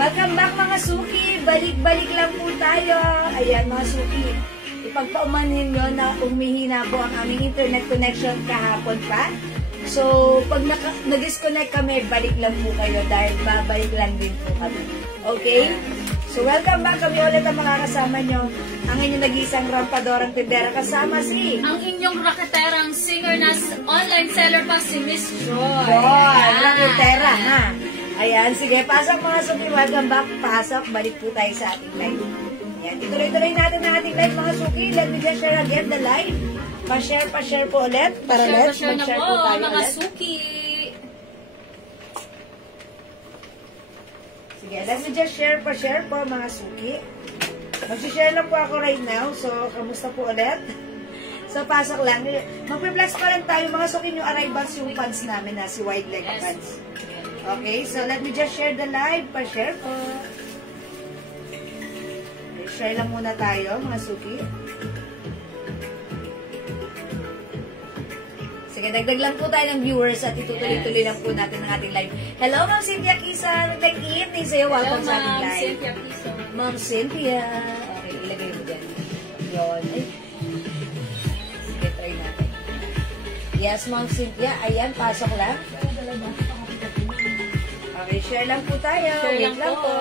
Welcome back mga suki! Balik-balik lang po tayo. Ayan mga suki, ipagpaumanhin nyo na umihina po ang aming internet connection kahapon pa. So, pag nag-disconnect kami, balik lang po kayo dahil babalik lang din po kami. Okay? So, welcome back kami ulit ang makakasama nyo. Ang inyong nag-iisang rampadorang tindera kasama si... Ang inyong raketerang singer na online seller pa si Miss Joy. Joy! Raketera, ha? Ayan, sige, pasok mga suki, welcome back, pasok, balik po tayo sa ating live. Ayan, ituloy-tuloy natin ang ating live mga suki, let me just share again the live. Pa-share po ulit, para let's mag-share po tayo mga ulit. suki. Sige, let me just share po mga suki. Mag-share lang po ako right now, so, kamusta po ulit? So, pasok lang. Mag-flex pa lang tayo mga suki, yung arrivals yung fans namin na, si White Leg fans. Okay, so let me just share the live. Pa-share po. Okay, share lang muna tayo, mga suki. Sige, dagdag lang po tayo ng viewers at itutuloy-tuloy lang po natin ang ating live. Hello, Ma'am Cynthia Kisa. Good evening sa'yo. Welcome sa ating live. Cynthia Kisa. Ma'am Cynthia. Okay, ilagay mo dyan. Yun. Ay. Sige, try natin. Yes, Ma'am Cynthia. Ayan, pasok lang. Okay, share lang po tayo. Share lang po.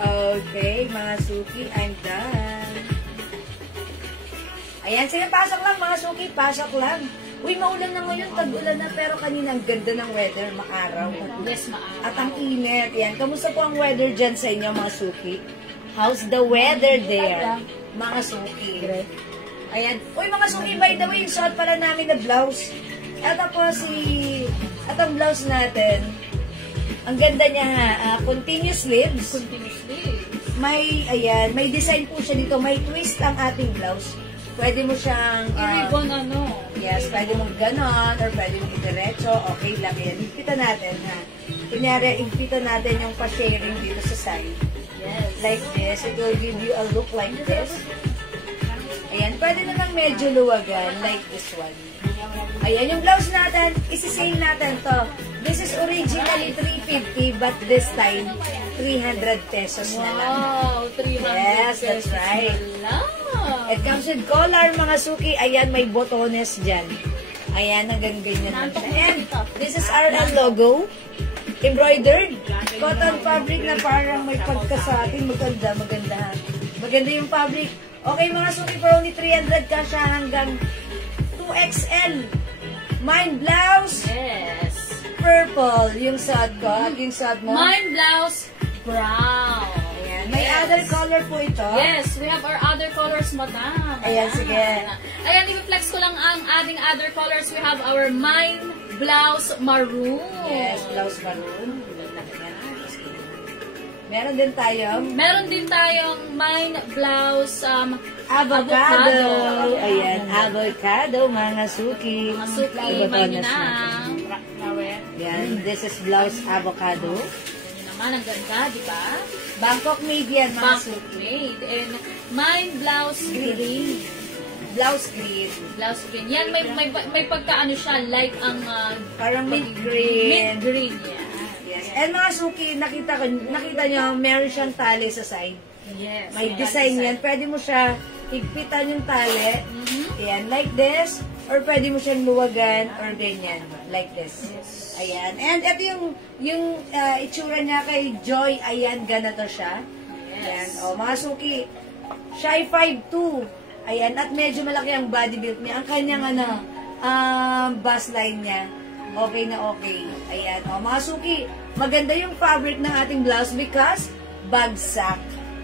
Okay, mga suki, I'm done. Ayan, sige, pasok lang mga suki, pasok lang. Uy, maulan na ngayon, tag-ulan na, pero kanina ang ganda ng weather, maaraw. Yes, maaraw. At ang init, yan. Kamusta po ang weather dyan sa inyo, mga suki? How's the weather there, mga suki? Ayan. Uy, mga suki, by the way, yung suot pala namin na blouse. At ang blouse natin, ang ganda niya ha, continuous sleeves. Continuous sleeves. May, ayan, may design po siya dito, may twist ang ating blouse. Pwede mo siyang, I-ribbon yes, pwede mong ganon, or pwede mong itiretso, okay lang yan. Higpitan natin ha. Kunyari, higpitan natin yung pa-sharing dito sa side. Yes. Like this, it will give you a look like this. Ayan, pwede naman medyo luwagan, like this one. Ayan, yung blouse natin, isi-sale natin to. This is originally 350, but this time, 300 pesos na lang. Wow, 300 Yes, that's right. lang. It comes with collar, mga suki. Ayan, may botones dyan. Ayan, hanggang ganyan lang siya. And this is our logo. Embroidered. Cotton fabric na parang may pagka sa atin. Maganda, maganda. Maganda yung fabric. Okay, mga suki, for only 300 ka siya hanggang 2XL. Mine blouse. Yes. Purple. Yung suot ko. At yung suot mo. Mine blouse, brown. Ayan. May other color po ito. Yes, we have our other colors, madam. Ayan, sige. Ayan, i-flex ko lang ang ating other colors. We have our mine blouse maroon. Yes, blouse maroon. Meron din tayo. Meron din tayong mine blouse Avocado. Ayan, avocado, mga suki. Mga suki, Ibatones mine na. natin. Yan, this is blouse avocado. Yan naman, ang ganda, di ba? Bangkok made yan, mga Bangkok suki. made. And mine blouse green. Blouse green. Blouse green. Yan, may pagkaano siya, like ang Parang mint green. mint green, yan. Yes. And mga suki, nakita nyo, meron siyang tali sa side. Yes. May design yan. Pwede mo siya higpitan yung tali. Ayan, like this. Or pwede mo siyang luwagan or ganyan. Like this. Yes. Ayan. And ito yung itsura niya kay Joy. Ayan, ganito siya. Ayan. O, mga suki. Siya ay 5'2". Ayan. At medyo malaki ang body build niya. Ang kanyang bust line niya. Okay na okay. Ayan. O, mga suki. Maganda yung fabric ng ating blouse because bagsak.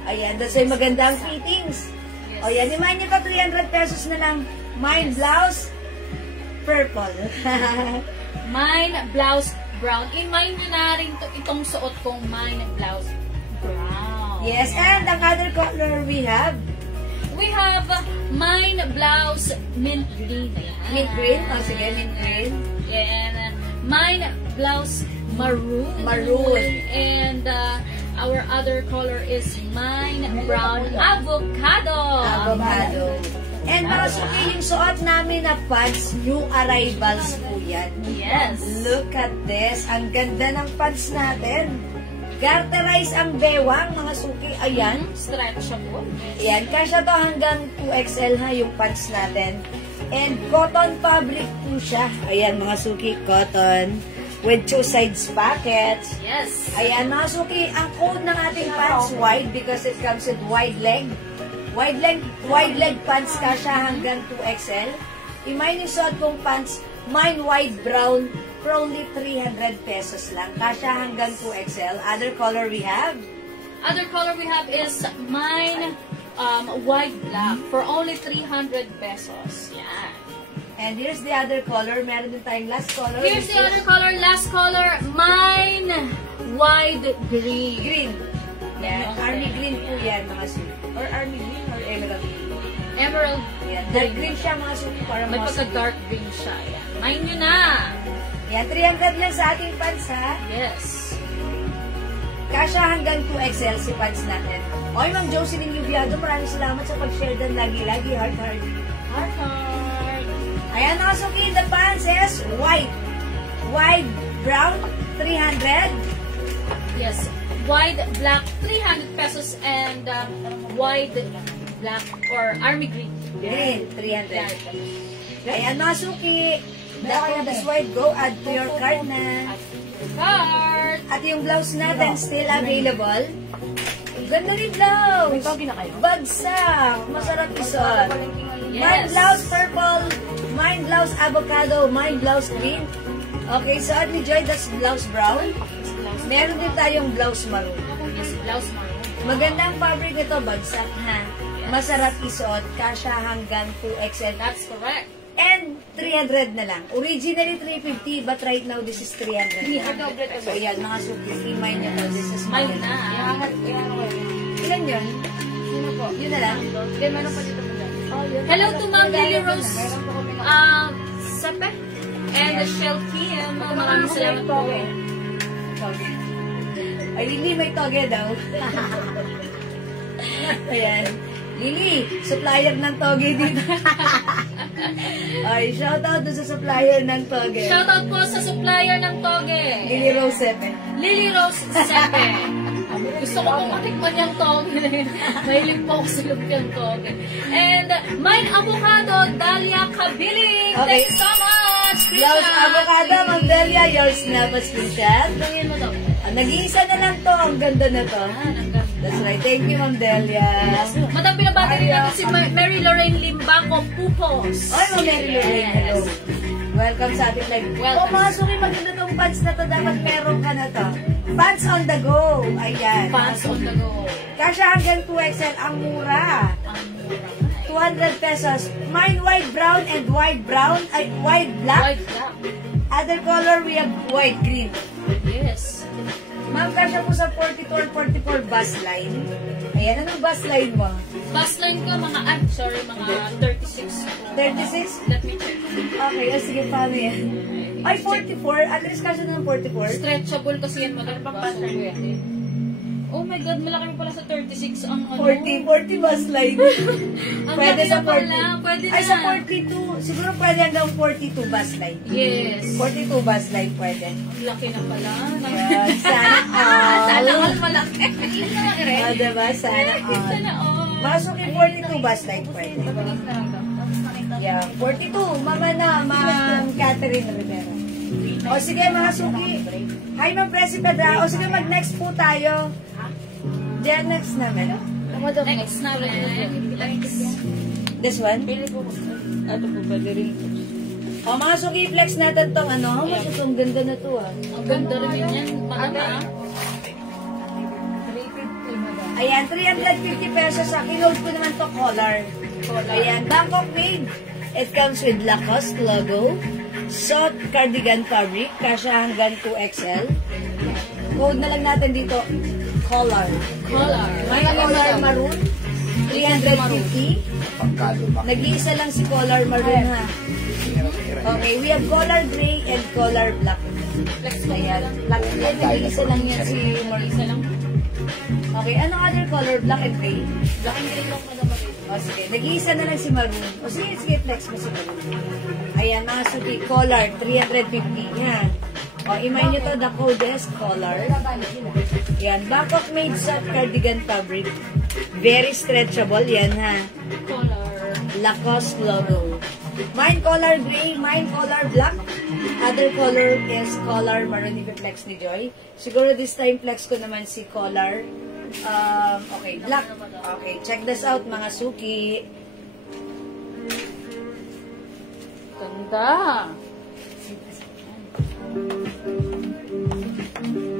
Ayan, that's why magandang fittings. O yan, remind nyo to, 300 pesos na lang. Mine blouse, purple. Mine blouse brown. In-mine nyo na rin itong suot kong mine blouse brown. Yes, and ang other color we have, mine blouse mint green. mint green. O sige, mint green. And mine blouse maroon. Maroon. And our other color is mine brown avocado. Avocado. And mga suki, yung suot namin na pants, new arrivals po yan. Yes. Look at this. Ang ganda ng pants natin. Garterize ang bewang, mga suki. Ayan. Stretchable. Ayan. Kasya to hanggang 2XL ha, yung pants natin. And cotton fabric po siya. Ayan, mga suki, cotton. With 2 sides pockets. Yes. Ayan, mga suki, ang code ng ating pants wide because it comes with wide leg. Wide leg pants kasya hanggang 2XL. I-mine yung suot kong pants, mine wide brown for only 300 pesos lang. Kasya hanggang 2XL. Other color we have? Other color we have is mine white black for only 300 pesos. Yeah. And here's the other color. Meron din tayong last color. Here's the other color, last color, mine wide green. Green. Yan. Army green po yan, mga suki. Or army green or emerald green. Emerald. Yan. Dark green siya, mga suki. Para May mga pagka-dark green siya. Yan. Mine nyo na. Yan, 300 lang sa ating pants, ha? Yes. Kasya hanggang 2XL si pants natin. Oy, Ma'am Jocelyn Yubiado, maraming salamat sa pag-share din lagi-lagi. Heart, heart. Heart, heart. Ayan, mga suki, the pants is white. White, brown, 300. Yes. Wide black, 300 pesos. And wide black or army green. Green, 300. Ayan, mga suki. The code is white. Go add to your cart na. Card. At yung blouse natin still available. Ganda rin blouse. May togi na kayo? Bagsak. Masarap isuot. Yes. Mine blouse purple. Mine blouse avocado. Mine blouse green. Okay, so at ni Joy, that's blouse brown. Meron din tayong blouse maroon. Yes, blouse maroon. Magandang fabric nito, bagsak ha. Masarap isuot. Kasya hanggang 2XL. That's correct. And 300 na lang. Originally 350, but right now this is 300. So yan, mga suki, i-mine nyo to. This is Mine mine. na. Ilan yun? Sino po? Yun na lang. Hindi, meron pa dito muna. Oh, yun. Hello to Ma'am Lily Rose Meron po kami Sepe and Shell Kim. Maraming salamat po. Toge. Ay, Lily, may toge daw. Ayan. Lily, supplier ng toge dito. Ay, shoutout doon sa supplier ng toge. Shoutout po sa supplier ng toge. Lily Rose Sepe. Lily Rose Sepe. Gusto ko pong matikman yung toge. Mahilig po ako sa lumpiang toge. And mine avocado, Dalia Kabiling. Okay. Thank you so much. Blouse avocado, Ma'am Delia, yours na pa screenshot. Tingin mo daw. Nag-iisa na lang to. Ang ganda na to. That's right. Thank you, Ma'am Delia. Madam, pinabati rin natin si Mary Lorraine Limbaco Pupos. Oy, Ma'am Mary Lorraine. Hello. Welcome sa ating live. Welcome. Kung mga suki, maganda tong pants na to. Dapat meron ka na to. Pants on the go. Ayan. Pants on the go. Kasya hanggang 2XL. Ang mura. 200 pesos. Mine white brown and white brown. Ay, white black. White black. Other color, we have white green. Yes. Ma'am, kasya po sa 42 or 44 bus line. Ayan, anong bus line mo? Bus line ko mga, mga 36. 36? Let me check. Okay, sige, paano yan? Ay, 44? At least kasya na ng 44? Stretchable kasi yan, madam. Oh my God, malaki pala sa 36 ang ano. 40 bus line. Ang Pwede laki sa na pala. Pwede 40. na. Ay, sa 42. Siguro pwede hanggang 42 bus line. Yes. 42 bus line pwede. Ang laki na pala. Ayan, sana all. Sana all malaki. O, diba? Sana all. Sana all. Masuki 42 bus line pwede. Yeah, 42. Mama na, Ma'am Catherine Rivera. O sige, mga suki. Hi, Ma'am Presi Pedra. O sige, mag-next po tayo. Diyan, next namin. Next na rin. This one? Ito po, pwede rin po. O, mga suki, flex natin tong ano. Mas itong ganda na to, ah. Ang ganda rin yan. Madam, ah. Ayan, 350 pesos. Sa kinold ko naman to collar. Ayan, Bangkok made. It comes with Lacoste logo. Soft cardigan fabric. Kasya hanggang 2XL. Code na lang natin dito. Collar. Color. May collar maroon. 350. Nag-iisa lang si collar maroon ha. Okay, we have collar gray and collar black. Flex mo Ayan, lang. black. Nag-iisa lang yan si maroon. Isa lang. Okay, anong other color? Black and gray? Black and green lang madam. O sige, nag-iisa na lang si maroon. O sige, flex mo si maroon. Ayan, mga suki, collar, 350. Yan. O, imay nyo to, the coldest collar. Yan, Bangkok made soft cardigan fabric. Very stretchable yan ha. Color. Lacoste logo. Mine color gray, mine color black. Other color is color maroon if flex ni Joy. Siguro this time flex ko naman si color. Okay, black. Okay, check this out mga suki. Ganda.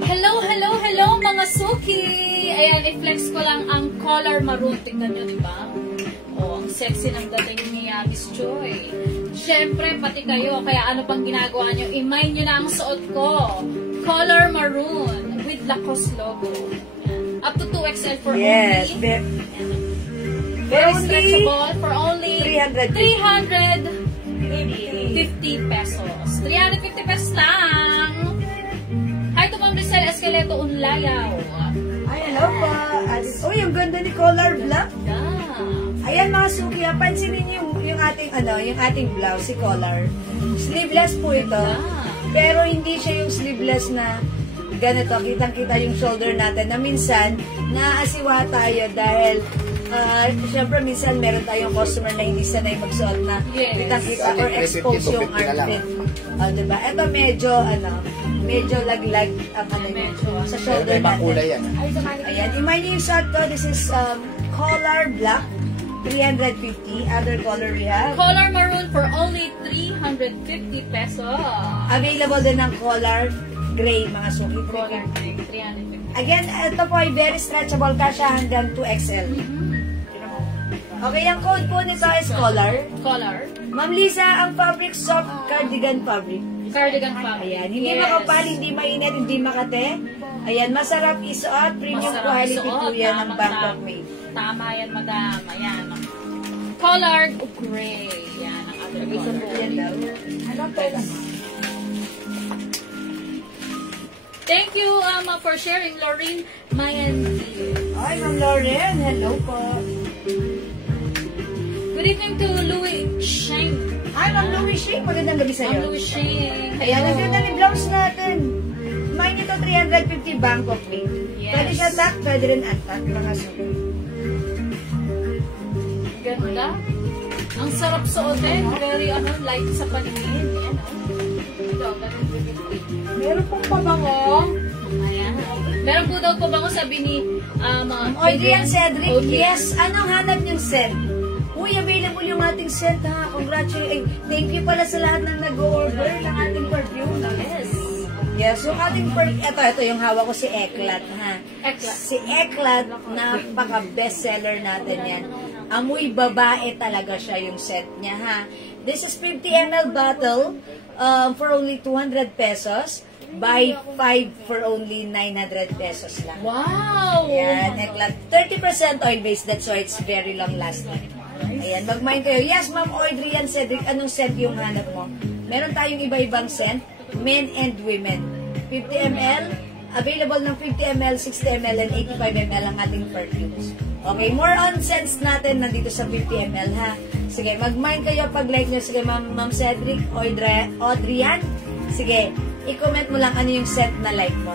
Hello, hello, hello mga suki! Ayan, i-flex ko lang ang color maroon. Tingnan nyo, di ba? Oh, ang sexy ng dating ni Miss Joy. Siyempre, pati kayo, kaya ano pang ginagawa nyo? I-mind nyo na ang suot ko. Color maroon with Lacoste logo. Ayan. Up to 2XL for Yes, only. very Stretchable for only 300. 350 pesos. 350 pesos lang. Hi to Ma'am Rizal Esqueleto Unlayaw. Ay, hello po. Uy, ang ganda ni color black. Yeah. Ayan mga suki, pansinin niyo yung ating yung ating blouse, si collar. Sleeveless po ito. Pero hindi siya yung sleeveless na ganito, kitang-kita yung shoulder natin na minsan naaasiwa tayo dahil syempre minsan meron tayong customer na hindi sanay magsuot na Yes. kitang-kita or expose yung armpit. Diba? Ito medyo laglag ang sa shoulder natin. yan. Ayan, imay niyo yung shot ko. This is collar black, 350. Other color we have. Color maroon for only 350 pesos. Available din ng collar gray, mga suki. Color green, 350. Again, ito po ay very stretchable. Kasya hanggang 2XL. Okay, ang code po nito is collar. Color. Ma'am Lisa, ang fabric soft cardigan fabric. Cardigan fabric. Ayan, hindi Yes. makapal, hindi mainit, hindi makate. Ayan, masarap isuot. Premium Masarap quality isuot. po yan ng Tama, Bangkok tama. made. Tama yan, madam. Ayan. Colored gray. Yan ang other color. Yan daw. Thank you for sharing, Lorraine Mayan. Ay, Ma'am Lauren, hello po. Good evening to Louis Sheng. Ay, Ma'am Louis Shing, magandang gabi Ma'am sa'yo. Louis Sheng. Ayan, ang ganda ni blouse natin. May nito 350 Bangkok made. Yes. Pwede siya tuck, pwede rin untuck, mga suki. Ganda. Ang sarap suotin. Very light sa paningin. Ayan, Ito, ganun bibigay. Meron pong pabango. Ayan. Meron po daw pabango sabi ni Adrian Cedric, Okay. yes, anong hanap niyong scent? Uy, available yung ating scent ha. Congratulations. Thank you pala sa lahat ng nag-order ng ating perfume. Yes. Yes, yung ating perfume, ito yung hawak ko si Eclat ha. Eclat. Si Eclat, napaka-bestseller natin yan. Amoy babae talaga siya yung scent niya ha. This is 50 ml bottle for only 200 pesos. Buy 5 for only 900 pesos lang. Wow! Ayan, Eclat. 30% oil-based, that's why it's very long-lasting. Ayan, mag-mind kayo. Yes, Ma'am Adrian Cedric, anong scent yung hanap mo? Meron tayong iba-ibang scent, men and women. 50 ml, available ng 50 ml, 60 ml, and 85 ml ang ating perfumes. Okay, more on scents natin nandito sa 50 ml ha. Sige, mag-mind kayo pag like nyo. Sige, Ma'am Cedric, Adrian. Sige, i-comment mo lang ano yung scent na like mo.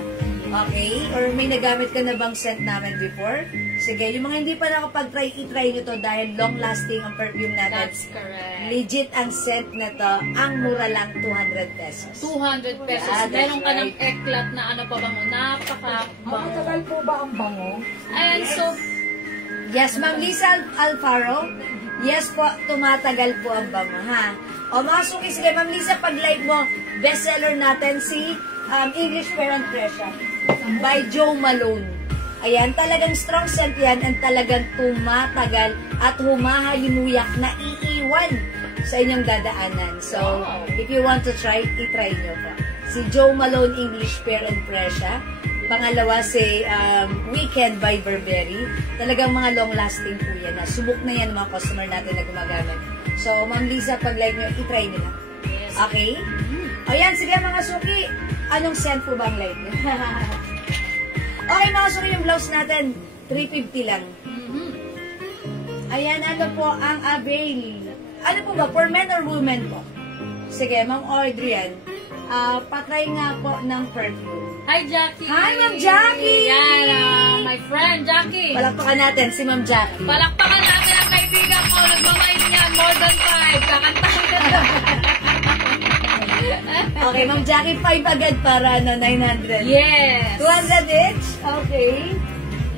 Okay? Or may nagamit ka na bang scent namin before? Sige, yung mga hindi pa nakapag-try, i-try nyo to dahil long-lasting ang perfume natin. That's correct. Legit ang scent na to. Ang mura lang, 200 pesos. 200 pesos. Yeah, that's Meron ka ng right. Eclat na ano pa bango. Napaka-bango. Matagal po ba ang bango? And so, Yes, Ma'am Lisa Alfaro. Yes po, tumatagal po ang bango, ha? O mga suki, sige, Ma'am Lisa, pag-like mo, bestseller natin si English Parent Pressure by Joe Malone. Ayan, talagang strong scent yan and talagang tumatagal at humahalimuyak na iiwan sa inyong dadaanan. So, if you want to try, i-try nyo po. Si Joe Malone English Pear and Pressure. Pangalawa si Weekend by Burberry. Talagang mga long-lasting po yan. Subok na yan ng mga customer natin na gumagamit. So, Ma'am Liza, pag like nyo, i-try nyo lang. Okay? Ayan, sige mga suki. Anong scent po ba ang like nyo? Okay mga suki, yung blouse natin, 350 lang. Ayan, ano po ang avail? Ano po ba? For men or women po? Sige, Ma'am Audrey, patry nga po ng perfume. Hi, Jackie! Hi, Ma'am Jackie! Yan, my friend, Jackie! Palakpakan natin si Ma'am Jackie. Palakpakan natin ang kaibigan ko. Nagmamain niya more than 5. Kakantahin na to. Okay, Ma'am Jackie, 5 agad para 900. Yes! 200 each? Okay.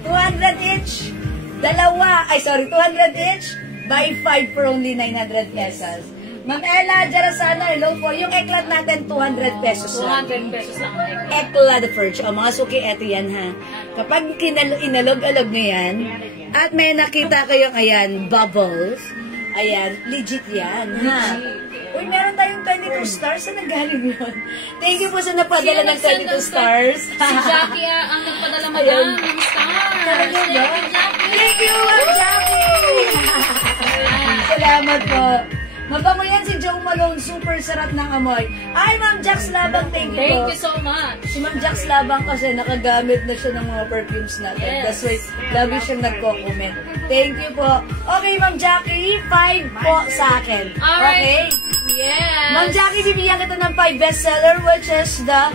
200 each. 200 each. Buy 5 for only 900 pesos. Ma'am Ella Jarasano, hello po. Yung eklat natin, 200 pesos lang. 200 pesos lang. Ekla the Perch. O, mga suki, eto yan ha. Kapag inalog-alog nyo yan, at may nakita kayong, ayan, bubbles, ayan, legit yan, ha? Uy, meron tayong 22 stars. Saan nanggaling yun? Thank you po sa napadala ng 22 stars. Si Jackie ang nagpadala madam ng stars. Talaga ba? Thank you, Ma'am Jackie! Salamat po. Mabango yan si Joe Malone. Super sarap ng amoy. Ay, Ma'am Jax Labang, thank you po. Thank you so much. Si Ma'am Jax Labang kasi nakagamit na siya ng mga perfumes natin. Yes. That's why lagi siyang nagko-comment. Thank you po. Okay, Ma'am Jackie, 5 po sa akin. Alright. Okay? Yes. Ma'am Jackie, bibigyan kita ng 5 bestseller, which is the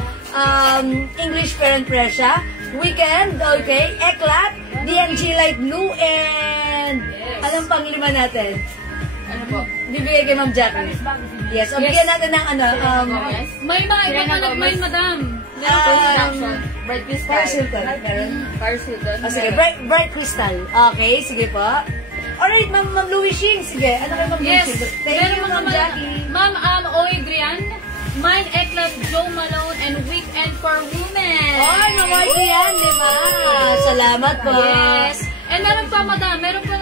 English Pear and Pressure, Weekend, okay, Eclat, DNG Light Blue, and anong pang-lima natin? Ano po? Bibigay kay Ma'am Jackie. Yes, o bigyan natin ng May mga iba pa nag-main, madam. Bright Crystal. Paris Hilton. Meron? Paris Hilton. Oh, sige, bright crystal. Okay, sige po. Alright, Ma'am Louie Shing. Sige, ano kay Ma'am Louie Yes. Shing? Thank you, Ma'am Jackie. Ma'am Oigrian, Mine Eclat, Joe Malone, and Weekend for Women. Oh, naman yan, di ba? Salamat po. Yes. And meron pa, madam. Meron pa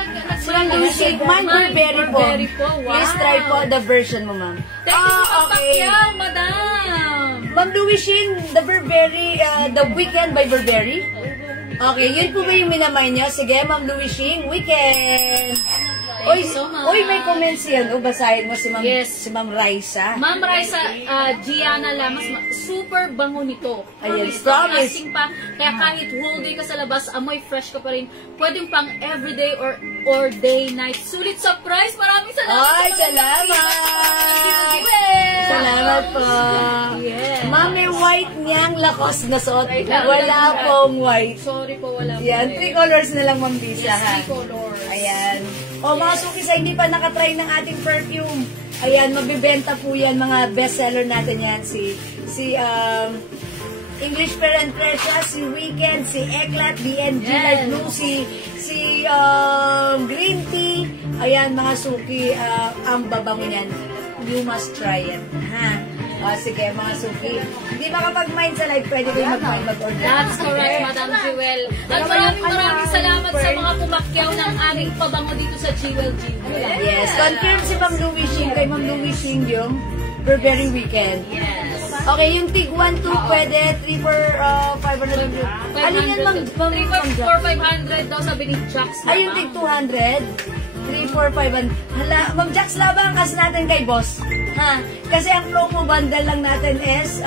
Ma'am Louie Shing, Mine Burberry po. Wow. Please try po the version mo, ma'am. Thank you sa okay. kapakyaw, madam. Ma'am Louie Shing, the Burberry, the Weekend by Burberry. Okay, yun po ba yung minamay niya? Sige, Ma'am Louie Shing, Weekend. Thank you so much. Uy, may comments yan. O, basahin mo si Ma'am Yes. si Ma'am Raisa. Ma'am Raisa, Gianna Lamas, super bango nito. Ayan, Promise. promise. Lasting pa. Kaya kahit whole day ka sa labas, amoy fresh ka pa rin. Pwedeng pang everyday or day, night. Sulit sa price. Maraming salamat. Ay, salamat! Salamat po. Yes. Ma'am, may white niyang lakos na suot. Wala pong white. Sorry po, wala po. Yan, 3 colors na lang, Ma'am Bisa, Yes, ha? 3 colors. Ayan. O, mga suki sa hindi pa nakatry ng ating perfume. Ayan, mabibenta po yan. Mga bestseller natin yan. Si English Pear and Pressure, si Weekend, si Eclat, DNG Light Blue, si Green Tea. Ayan, mga suki, ang babango niyan. You must try it. Ha? Sige, mga suki. Hindi makapag-mind sa live, pwede kayo mag-order. That's correct, Madam Jewel. At maraming salamat sa mga pumakyaw ng aming pabango dito sa Jewel. Yes, confirm si Ma'am Louie Shing. Kay Ma'am Louie Shing yung Burberry Weekend. Yes. Okay, yung TIG 1, 2 pwede, 3 for 500. Alin yan, Ma'am? 3 for 500 daw sabi ni Jax. Ay, yung TIG 200. 3, 4, 500. Hala, Ma'am Jax, labang kas natin kay boss. Ha? Kasi ang promo bundle lang natin is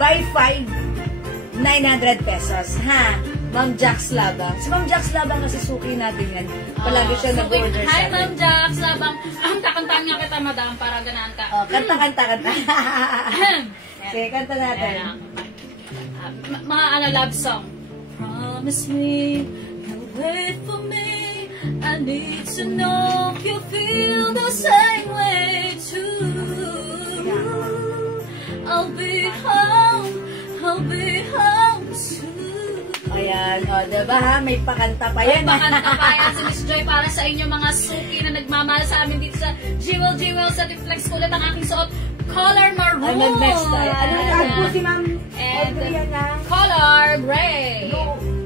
buy 5, 900 pesos. Ha? Ma'am Jax Labang. Si Ma'am Jax Labang kasi suki natin yan. Palagi siya nag-order sa Hi, atin. Ma'am Jax. Labang, kantakantahan nga kita, madam, para ganaan ka. Oh, kanta. Sige, kanta natin. Mga love song. Promise me, you'll wait for me. I need to know if you feel the same way too. I'll be home soon. Ayan, o, diba ha? May pakanta pa yan. Pakanta pa yan si Miss Joy para sa inyo mga suki na nagmamahal sa amin dito sa Jewel sa Deflex ko ulit ang aking suot. Color maroon. Ay, mag-next tayo. Ano Tag po si Ma'am And Audrey na color gray.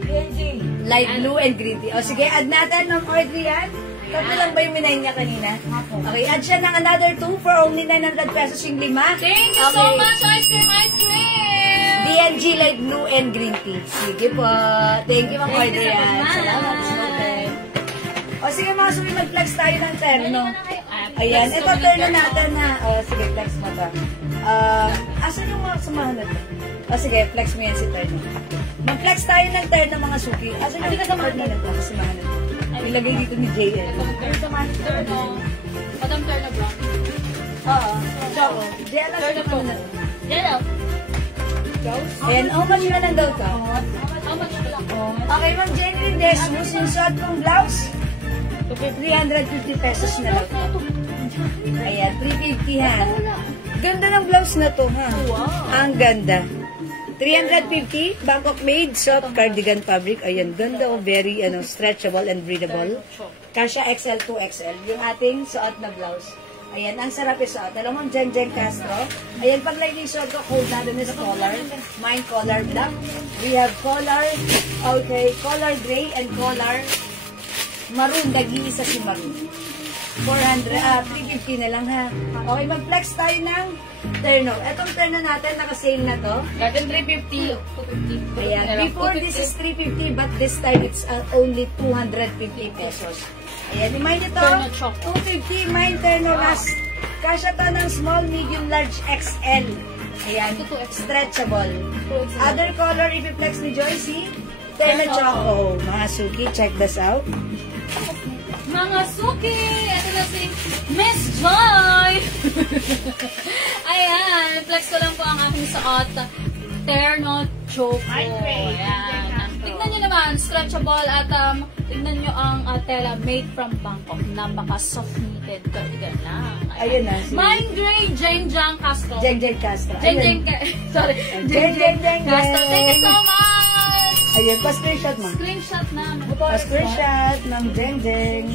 DNG. Light blue and green tea. O sige, add natin ng Audrey yan. Tatlo lang ba yung minay niya kanina? Okay, add siya ng another 2 for only 900 pesos yung 5. Thank you so much, ice cream! DNG light blue and green tea. Sige po. Thank you, Ma'am Thank you Audrey. so much. Salamat. Smoker. O sige mga suwi, mag-flex tayo ng terno. Ayan, ito terno natin na. O sige, flex mo ba? Asan yung mga samahan natin? O sige, flex mo yan si terno. Mag-flex tayo ng terno mga suki. Asan yung partner na ito? Samahan natin. Ilagay dito ni JL. Terno. Madam Terno Brown. Oo. Choco. JL, asan yung ano na ito? Yellow. Ayan, how much na lang daw ka? How much na lang? Okay, Ma'am Jenny Desmus, yung suot mong blouse, 350 pesos na lang. Ayan, 350 ha. Ganda ng blouse na to ha. Ang ganda. 350, Bangkok made, soft cardigan fabric. Ayan, ganda o very stretchable and breathable. Kasha XL to XL, yung ating suot na blouse. Ayan, ang sarap isuot. Alam mo, Jen Castro. Ayan, pag like yung suot ko, cold natin is color. Mine color black. We have color, okay, color gray and color maroon. Nag-iisa si maroon. 350 na lang ha. Okay, mag-flex tayo ng terno. Etong terno natin, naka-sale na to. Dating 350. 250. Ayan, before this is 350 but this time it's only 250 pesos. Ayan, remind ito, Terno Choco. 250, mine terno rust. Kasya to ng small, medium, large, XL. Ayan, stretchable. Other color, i-flex ni Joycey, terno choco. Mga suki, check this out. Mga suki! Ito na si Miss Joy! Ayan, flex ko lang po ang aking suot. Terno Choco. Ayan. Tignan nyo naman, stretchable at tignan nyo ang tela made from Bangkok. Napaka-soft knitted cardigan lang. Ayun na. Mine Gray, Jeng Castro. Jeng Castro. Sorry. Jeng Castro. Thank you so much! Ayun, pa-screenshot mo. Screenshot na. Pa-screenshot ng Jeng.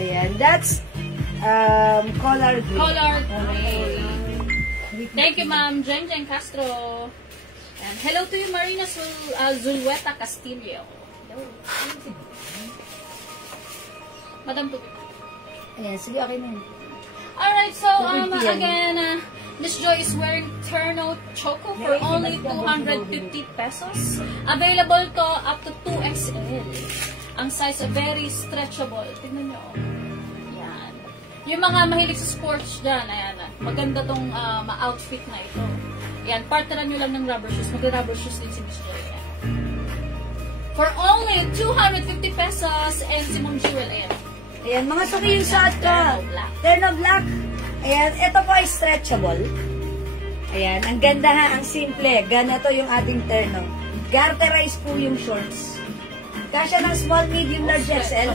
Ayan, that's color green. Color gray. Thank you, Ma'am Jeng Castro. And hello to you, Marina Zulueta Castillo. Hello. Madam Tupi. Ayan, sige, okay na yun. Alright, so Tupi yan. again, Miss Joy is wearing Terno Choco for only 250 pesos. Available to up to 2XL. Ang size very stretchable. Tignan nyo. Yan. Yung mga mahilig sa sports dyan, ayan, maganda tong outfit na ito. Yan, partneran nyo lang ng rubber shoes. Mag-rubber shoes din si Miss Joy. Ayan. For only 250 pesos and si Ma'am Jewel, ayan. Ayan, mga suki yung suot ko. Terno black. Terno black. Ayan, ito po ay stretchable. Ayan, ang ganda ha, ang simple. Ganito yung ating terno. Garterize po yung shorts. Kasya ng small, medium, large, XL.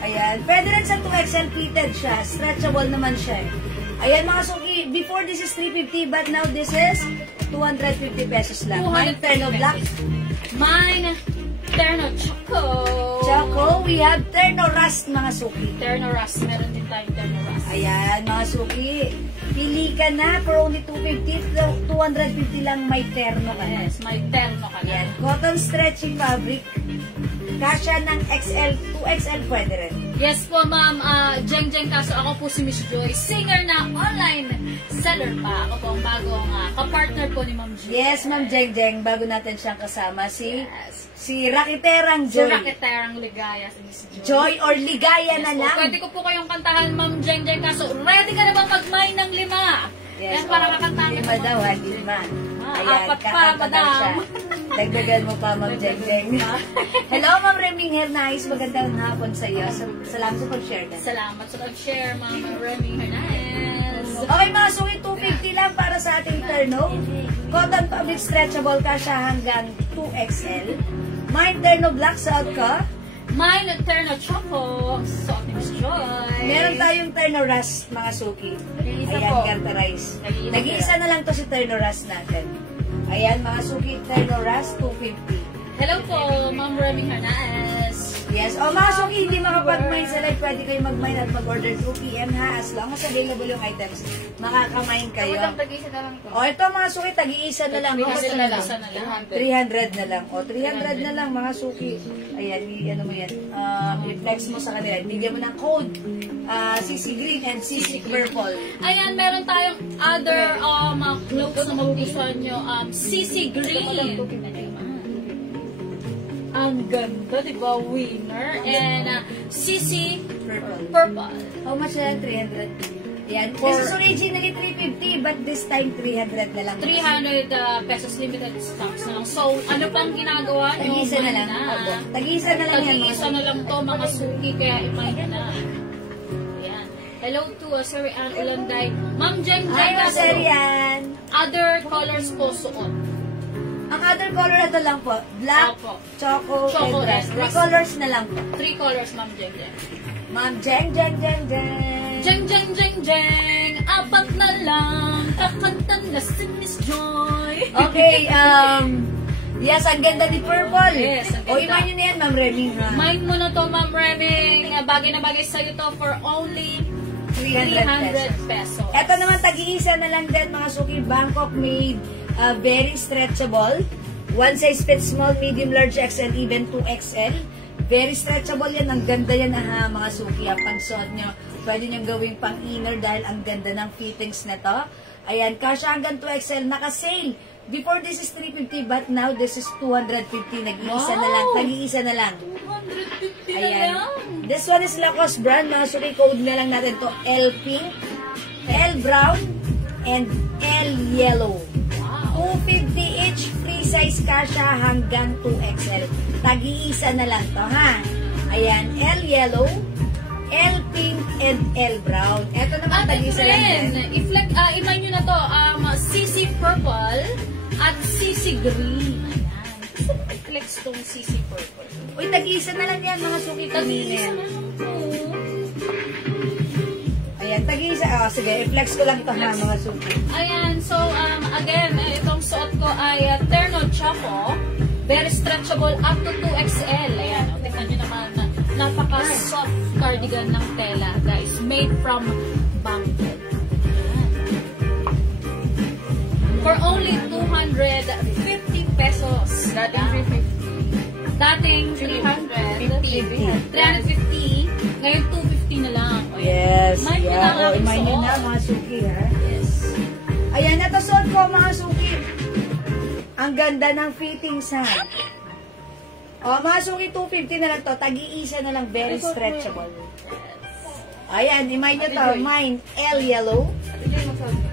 Ayan, pwede rin sa 2XL pleated siya. Stretchable naman siya. Ayan mga suki, before this is 350 but now this is 250 pesos lang. Mine terno black. Mine Terno Choco. Choco, we have terno rust mga suki. Terno Rust. Meron din tayong Terno Rust. Ayan, mga suki. Pili ka na for only 250, 250 lang may terno ka na. Yes, may terno ka na. Ayan, cotton stretchy fabric. Kasya ng XL, 2XL pwede rin. Yes po, Ma'am Jeng Castro. Ako po si Miss Joy. Singer na online seller pa. Ako po ang bagong kapartner po ni Ma'am Joy. Yes, Ma'am Jeng, bago natin siyang kasama, si Rakiterang Si Joy. Raketerang Ligaya si Miss Joy. Joy or Ligaya na Yes po, lang. pwede ko po kayong kantahan, Ma'am Jeng Castro. Ready ka na ba mag-mine ng 5? Yes, Yan, para kakantahan lima daw, ha, lima. Ayan, apat pa, kakanta daw siya. madam. Dagdagan mo pa, Ma'am Jeng. Hello, Ma'am Reming Hernais. Magandang hapon sa iyo. Salamat sa pag-share ka. Salamat sa pag-share, Ma'am Remy Hernandez. Okay, mga suki, 250 lang para sa ating terno. Cotton fabric stretchable ka siya hanggang 2XL. Mine terno black suot ko. Mine Terno Choco. So, Miss Joy. Meron tayong terno rust, mga suki. Nag-iisa Ayan, po. garterize. Nag-iisa Nag-iisa na lang to si terno rust natin. Ayan, mga suki, terno rust, 250. Hello po, Ma'am Remy Hernandez. Yes. O mga Suki, hindi makapag-mine sa live. Pwede kayo mag-mine at mag-order 2 p.m. ha. As long as available yung items, makaka-mine kayo. Tag-isa na lang to. O ito mga Suki, tag-iisa na lang. 300 na lang. Isa na lang. 300 na lang. O 300 na lang mga Suki. Ayan, ano mo yan. I-flex mo sa kanila. Bigyan mo ng code. CC Green and CC Purple. Ayan, meron tayong other mga clothes na magugustuhan nyo. CC Green. Ang ganda, di ba? Winner. And CC Purple. How much na lang? 300. Yan. This is originally 350 but this time 300 na lang. 300 pesos limited stocks na lang. So, ano pang ginagawa nyo? Tag-isa na lang. Opo. Tag-isa na lang yan. Tag-isa na lang to mga Suki, kaya imay na. Ayan. Hello to Sir Ann Ulanday. Ma'am Jen Hi, Jen. Sir Yan. Other colors po suot. Ang other color na to lang po. Black, Opo. choco, Choco, and red. and 3 rust. colors na lang po. 3 colors, Ma'am Jen Jen. Ma'am Jeng, Jeng, Jeng, Jeng. Jeng, jeng, jeng, jeng. Apat na lang. Kakanta na si Miss Joy. Okay, yes, ang ganda ni Purple. Yes, ang ganda. O, iman nyo na yan, Ma'am Remy, ha? Mind mo na to, Ma'am Reming. Bagay na bagay sa'yo to for only 300 pesos. Ito naman, tag-iisa na lang din, mga Suki. Bangkok made, very stretchable. One size fits small, medium, large, XL, even 2XL. Very stretchable yan. Ang ganda yan, mga Suki. Pagsuot nyo, pwede nyo gawing pang-inner dahil ang ganda ng fittings na to. Ayan, kasya hanggang 2XL. Naka-sale. Before this is 350 but now this is 250. Nag-iisa na lang. Tag-iisa na lang. 250 na Ayan. lang. This one is Lacoste brand. Mga Suki, code na lang natin to L pink, L brown, and L yellow. 250 each, free size kasha hanggang 2XL. Tag-iisa na lang to, ha? Ayan, L yellow, L pink, and L brown. Ito naman, At tag-iisa lang din. imay nyo na to, CC Purple at CC Green. Ayan. Gusto mo i-flex tong CC Purple? Uy, tag-iisa na lang yan, mga Suki. Tag-iisa na lang po. Ayan, tag-iisa. Sige, i-flex ko lang ito, ha, mga Suki. Ayan, so again, itong suot ko ay Terno Choco. Very stretchable up to 2XL. Ayan, tingnan nyo naman, napaka-soft cardigan ng tela, guys. Made from Bangkok. For only 250 pesos. Dating 350. Dating 300. 350. Ngayon 250 na lang. O, Yes, Mind nyo na yeah. ang O, aking imayin nyo suot. na, mga Suki, ha? Yes. Ayan, ito suot ko, mga Suki. Ang ganda ng fittings, ha? O, mga Suki, 250 na lang to. Tag-iisa na lang, very stretchable. Ayan, imayin nyo to. Mine, L yellow.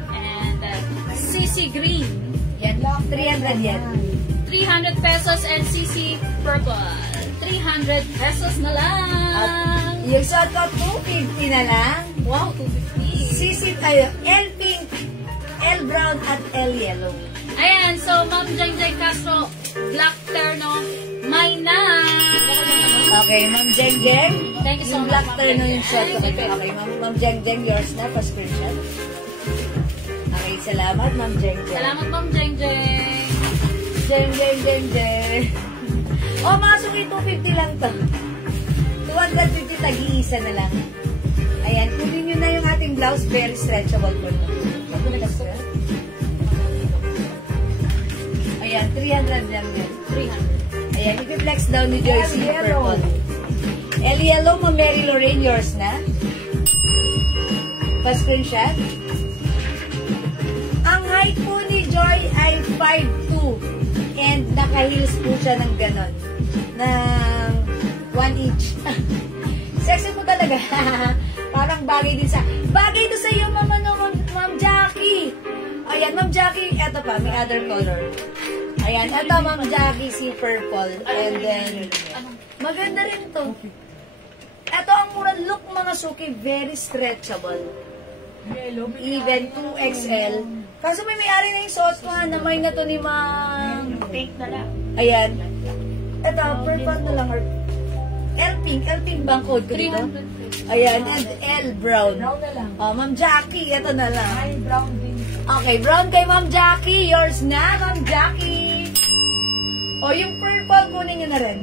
And CC Green. Yan, 300 yan. 300 pesos and CC Purple. 300 pesos na lang. Yung suot ko, 250 na lang. Wow, 250. Sisi tayo, L pink, L brown, at L yellow. Ayan, so Ma'am Jeng Jeng Castro, Black Terno, mine na. Okay, Ma'am Jeng Jeng. Thank you so Yung much, black Ma'am turn Jeng yung suot ko. Jeng. Okay, Ma'am Jeng Jeng, yours na, pa-screenshot. Okay, salamat, Ma'am Jeng Jeng. Salamat Ma'am Jeng Jeng. Jeng Jeng Jeng Jeng. Oh, mga Suki, 250 lang to. 250 tag-iisa na lang. Ayan, kunin nyo na yung ating blouse. Very stretchable po. Ayan, 300 lang yan. 300. Ayan, i-flex down ni Joyce yung purple. El Yellow mo, Mary Lorraine, yours na. Pa-screenshot. Ang height po ni Joy ay 5'2". And naka-heels po siya ng ganon. Ng 1 inch. Sexy po talaga. Parang bagay din sa... Bagay to sa iyo, Ma'am Jackie. Ayan, Ma'am Jackie. Eto pa, may other color. Ayan, eto, Ma'am Jackie, si purple. And then, maganda rin to. Eto ang mura look, mga Suki. Very stretchable. Even 2XL. Kaso may ari na yung suot ko, namay na to ni Ma'am. Pink na lang. Ayan. Eto, purple na lang. L pink bang code ko dito? 300. Ayan, and L brown. Brown na lang. Oh, Ma'am Jackie, ito na lang. Ay, brown din. Okay, brown kay Ma'am Jackie. Yours na, Ma'am Jackie. O, yung purple, kunin nyo na rin.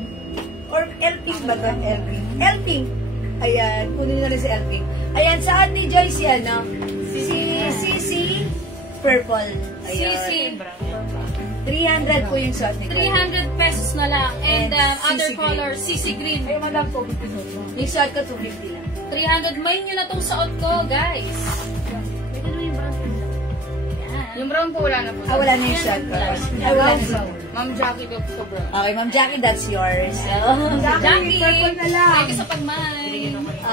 Or L-Pink ba ito? L-Pink. L-Pink. Ayan, kunin na rin si L-Pink. Ayan, saan ni Joy si ano? Si Purple. Ayan. CC. 300 po yung suot ni Joy. 300 pesos na lang. And And other CC color, CC green. Ay, madam po, bipinod mo. Yung suot ko 250 lang. 300. May nyo na tong suot ko, guys. Pwede na yung brown. Yan. Yung brown po wala na po. Ah, wala na yung suot ko. Ay, wala na suot. Ma'am Jackie ko po brown. Okay, Ma'am Jackie, that's yours. Jackie, purple na lang. thank you sa pagmahal.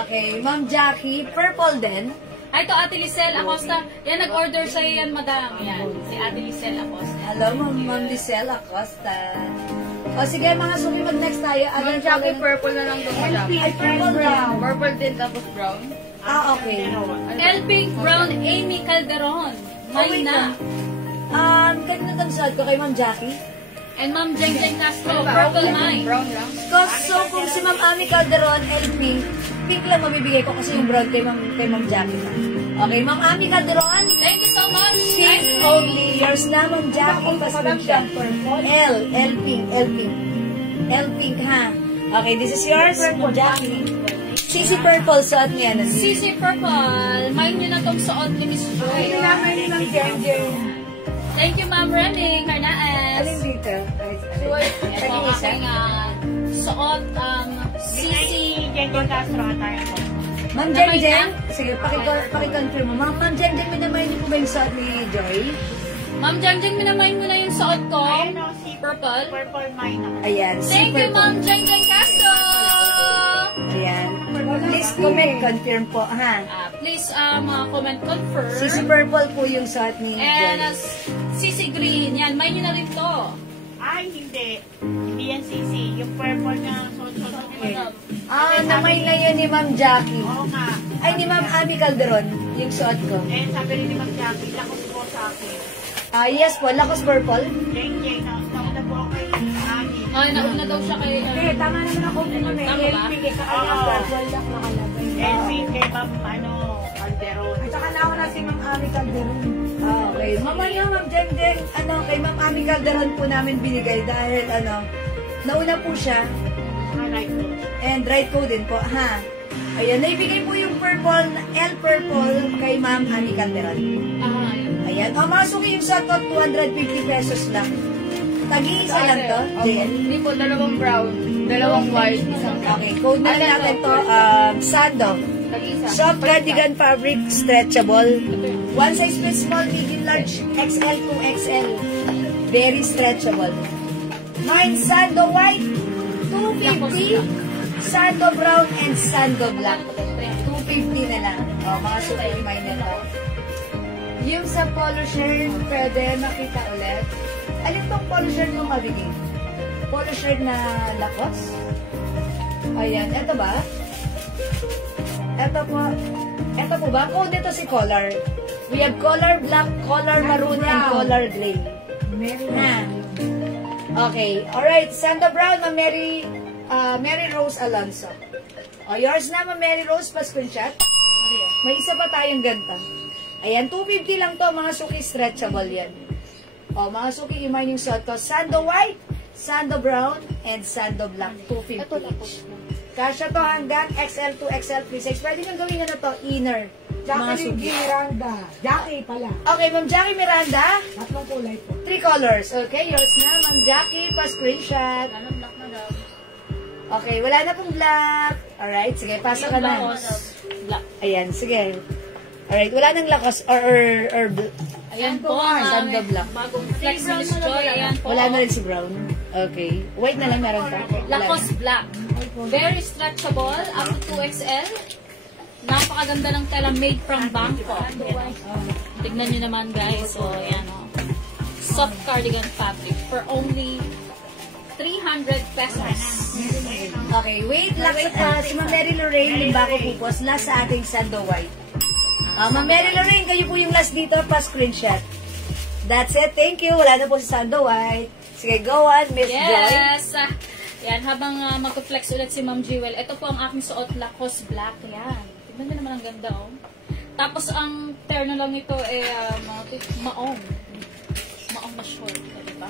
Okay, Ma'am Jackie, purple din. Ay, ito, Ate Lisel Acosta. Yan, nag-order sa'yo yan, madam. Yan, si Ate Lisel Acosta. Hello, Ma'am Lisel Acosta. O sige, mga suki, mag-next tayo. Ma'am Jackie, purple na lang doon, madam. Ay, purple lang. Purple din, tapos brown. Ah, okay. L-Pink Brown Amy Calderon. May na. Kanina itong suot ko kay Ma'am Jackie. And Ma'am Jeng Jeng Castro, purple mine. Brown lang. So, kung si Ma'am Ami Calderon, L-Pink, pink lang mabibigay ko kasi yung brown kay Ma'am Jackie. Okay, Ma'am Ami Calderon, Thank you so much. pink only. Yours na, Ma'am Jackie. Pasensya. L-Pink. L-Pink, ha? Okay, this is yours, Ma'am Jackie. CC Purple, suot niya. CC Purple, mine nyo na tong suot ni Miss Joy. Thank you, Ma'am Renning Carnaes. dito? Ito ang aking suot, CC. Ma'am Jen Jen, sige, pakiconfirm mo. Ma'am Jen Jen, may naman niyo po ba yung suot ni Joy? Ma'am Jeng Jeng, minamayin mo na yung suot ko. Purple. Ayan, si Thank you, Purple. Ma'am Jeng Jeng Castro. Ayan. Please comment, confirm po, ha? Please, comment, confirm. CC Purple po yung suot ni And Joy. CC Green. Yan, may nyo na rin to. Ay, hindi. Hindi yan sisi. Yung purple na sot-sot niya. Namay na yun ni Ma'am Jackie. Oo nga. Ay, ni Ma'am Ami Calderon, yung suot ko. Eh, sabi rin ni Ma'am Jackie, lakos po sa akin. Yes po, Lakos Purple. Jeng, nauna po ako kay Ani. Ay, nauna daw siya kay... Tama naman ako naman eh. Tama ba? Purple lang nakalagay. Elvin kay Ma'am, Calderon. At saka nauna si Ma'am Ami Calderon. Okay. Mamaya, Ma'am Jen Jen, kay Ma'am Ami Calderon po namin binigay dahil, nauna po siya. Right po. And right po din po, ha? Ayan, naibigay po yung purple, L purple kay Ma'am Ami Calderon. Ayan. Mga suki yung suot ko, 250 pesos lang. Tagi-isa lang to, Jen. Hindi po, dalawang brown, dalawang white, isang Okay, code na lang natin to, Sando. tag-isa. Soft cardigan fabric, stretchable. One size fit small, medium, large, XL to XL. Very stretchable. Mine, Sando white, 250. Sando brown and Sando black. 250 na lang. Mga super mine na to. Yung sa polo shirt, pwede makita ulit. Alin tong polo shirt yung mabigay? Polo shirt na Lacoste? Ayan, eto ba? Ito po ba? Code nito si color. We have color black, color maroon, and color gray. Ha? Okay. Alright. Santa Brown, Mary Rose Alonso. Yours na, Mary Rose, pa-screenshot. May isa pa tayong ganda. Ayan, 250 lang to, mga suki, stretchable yan. Mga suki, iman yung suot ko. Sando white, Sando brown, and Sando black, 250 each. Kasya to hanggang XL to XL 36. Pwede nyo gawin na to, inner. Jackie Miranda. Jackie pala. Okay, Ma'am Jackie Miranda, Tatlong kulay po. 3 colors. Okay, yours na, Ma'am Jackie, pa-screenshot. Okay, wala na pong black. Alright, sige, pasa ka na. Black. Ayan, sige. Alright, wala nang lakos or Ayan po, Sando black. bagong flex ni Miss Joy. Ayan po. Wala na rin si brown. Okay. White na lang meron ka. Lacoste Black. Very stretchable, up to 2XL. Napakaganda ng tela, made from Bangkok. Tignan nyo naman guys. So, ayan o. Soft cardigan fabric for only 300 pesos. Okay, wait. Si Ma'am Mary Lorraine, Limbaco Pupos, last sa ating Sando White. Ma'am Mary Lorraine, kayo po yung last dito, pa-screenshot. That's it. Thank you. Wala na po si Sando White. Sige, go on, Miss Joy. Yes! Yan, habang mag-flex ulit si Ma'am Jewel, ito po ang aking suot, Lacoste Black. Yan. Tignan nyo naman ang ganda, oh. Tapos, ang terno lang nito, maong. Maong na short, diba?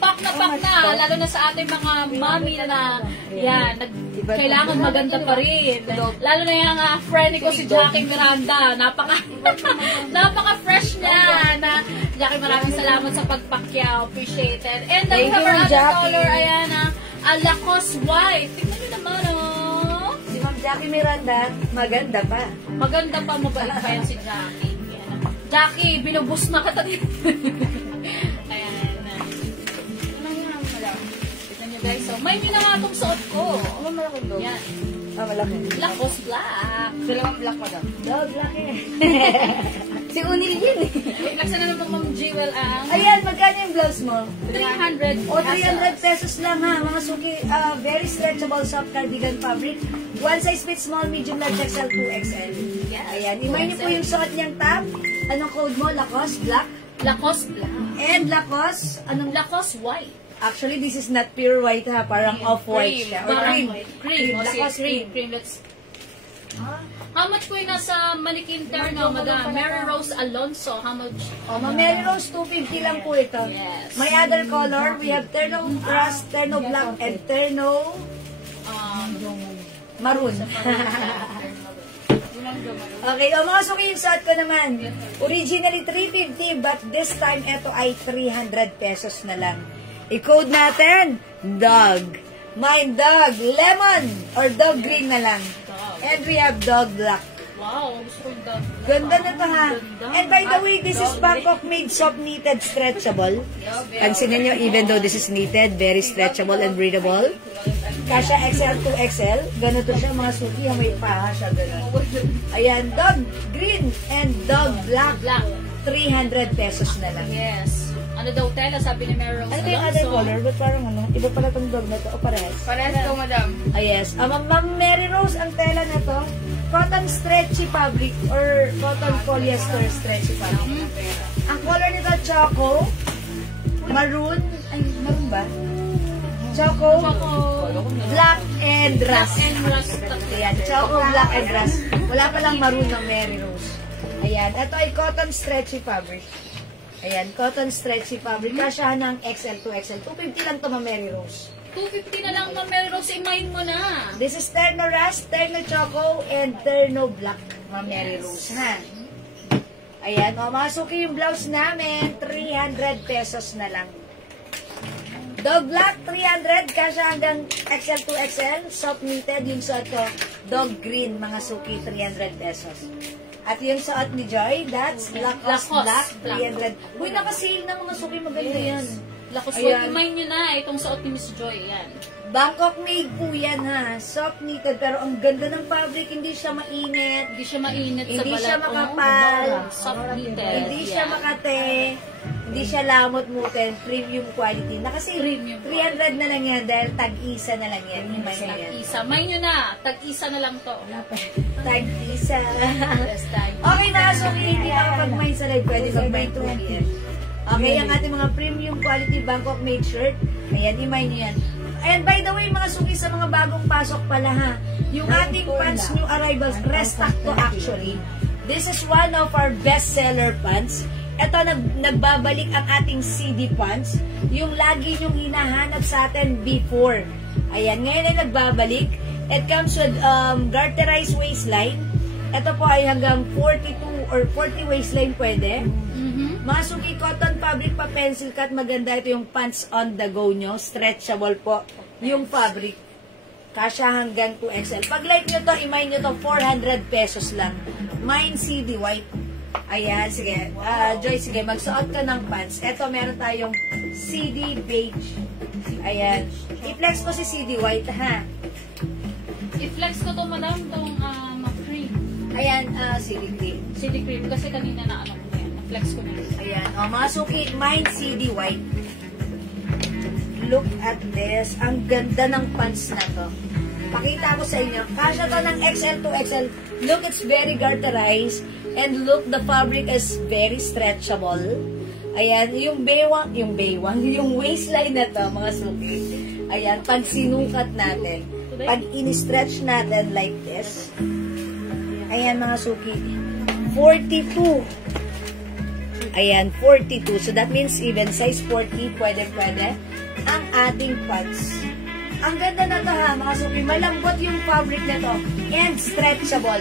Pak na, lalo na sa ating mga mami na yan, kailangan maganda pa rin. Lalo na yung friend ko si Jackie Miranda, napaka-fresh niya. Jackie, maraming salamat sa pagpakyaw, appreciated. And then we have our other color, ayan Lacoste White. Tingnan nyo naman, oh. Si Ma'am Jackie Miranda, maganda pa. Maganda pa, mabalik pa yan si Jackie. Jackie, binubus na ka tayo. Guys, so may na itong suot ko. Ano malaki daw? Yan. Malaki. Lacoste black. Sila ang black pa daw. Black eh. Si Unil yun eh. Laksa na naman Ma'am Jewel ang Ayan, magkano yung blouse mo? 300. O, 300 pesos lang ha, mga suki. Very stretchable soft cardigan fabric. One size fits small, medium, large, XL, 2XL. Yes. Ayan, imay niyo po yung suot niyang top. Anong code mo? Lacoste black. Lacoste black. And Lacoste, anong Lacoste white. Actually, this is not pure white ha, parang off-white siya. Or cream. Cream. Lacoste Cream. Let's... How much po yung nasa Manikin Terno, Madam? Mary Rose Alonso, how much? Ma'am Mary Rose, 250 lang po ito. Yes. May other color. We have terno rust, terno black, and terno maroon. Okay, mga suki yung suot ko naman. Originally 350, but this time ito ay 300 pesos na lang. I-code natin, dog. Mine dog, lemon, or dog green na lang. And we have dog black. Wow, gusto ko yung dog. Ganda na ito ha. And by the way, this is Bangkok made soft knitted stretchable. Pansinin nyo, even though this is knitted, very stretchable and breathable. Kasha XL to XL. Ganito siya mga suki, may paha siya. Ganun. Ayan, dog green and dog black. 300 pesos na lang. Yes. Ano daw tela, sabi ni Mary Rose Ano yung other color? Ba't parang ano? Iba pala itong dog na ito. O parehas? Parehas to, madam. Yes. Ma'am Mary Rose, ang tela na to, cotton stretchy fabric or cotton polyester stretchy fabric. Ang color nito, choco, maroon, ay, maroon ba? Choco, black and rust. Ayan, choco, black and rust. Wala palang maroon ng Mary Rose. Ayan, ito ay cotton stretchy fabric. Ayan, cotton stretchy fabric. Kasyahan ng XL to XL. 250 lang to, Ma'am Mary Rose. 250 na lang, Ma'am Mary Rose, imayin mo na. This is terno rust, terno choco, and terno black, Ma'am Mary Rose. Ha? Ayan, masuki yung blouse namin. 300 pesos na lang. Dog black, 300. Kasya hanggang XL to XL. Soft knitted. Yung suot ko, dog green, mga suki, 300 pesos. At yung suot ni Joy, that's Lacoste black, 300. Uy, nakasale na mga suki, maganda yan. Lacoste white, imayin nyo na itong suot ni Miss Joy, yan. Bangkok made po yan ha. Soft knitted, pero ang ganda ng fabric, hindi siya mainit. Hindi siya mainit sa balat. Hindi siya makapal. Soft knitted. Hindi siya makate. Hindi siya lamot-mutin. Premium quality. Na kasi Premium 300 na lang yan dahil tag-isa na lang yan. Himay na yan. Tag-isa. May nyo na. Tag-isa na lang to. Tag-isa. Yes, tag-isa. Okay na, so hindi makapag-mine sa live. Pwede mag-mine to yan. Okay, ang ating mga premium quality Bangkok made shirt. Ayan, himay nyo yan. And by the way, mga suki, sa mga bagong pasok pala ha, yung ating pants new arrivals, restock to actually. This is one of our best-seller pants. Ito, nagbabalik ang ating CD pants. Yung lagi nyong hinahanap sa atin before. Ayan, ngayon ay nagbabalik. It comes with garterized waistline. Ito po ay hanggang 42 or 40 waistline pwede. Mga suki, cotton fabric pa, pencil cut. Maganda ito yung pants on the go nyo. Stretchable po yung fabric. Kasya hanggang 2XL. Pag like nyo to, imay nyo to, 400 pesos lang. Mine CD white. Ayan, sige. Joy, sige, magsuot ka ng pants. Ito, meron tayong CD beige. Ayan. I-flex ko si CD white, ha? I-flex ko to, madam, itong cream. Ayan, CD cream. CD cream, kasi kanina na ano ko yan. Na-flex ko na. Ayan. O, mga suki, mine CD white. Look at this. Ang ganda ng pants na to. Pakita ko sa inyo. Kasya to ng XL to XL. Look, it's very garterized. And look, the fabric is very stretchable. Ayan, yung waistline na to, mga suki. Ayan, pag sinukat natin, pag in-stretch natin like this. Ayan, mga suki. 42. Ayan, 42. So that means even size 40, pwede ang ating pants. Ang ganda na to ha, mga suki. Malambot yung fabric na to. And stretchable.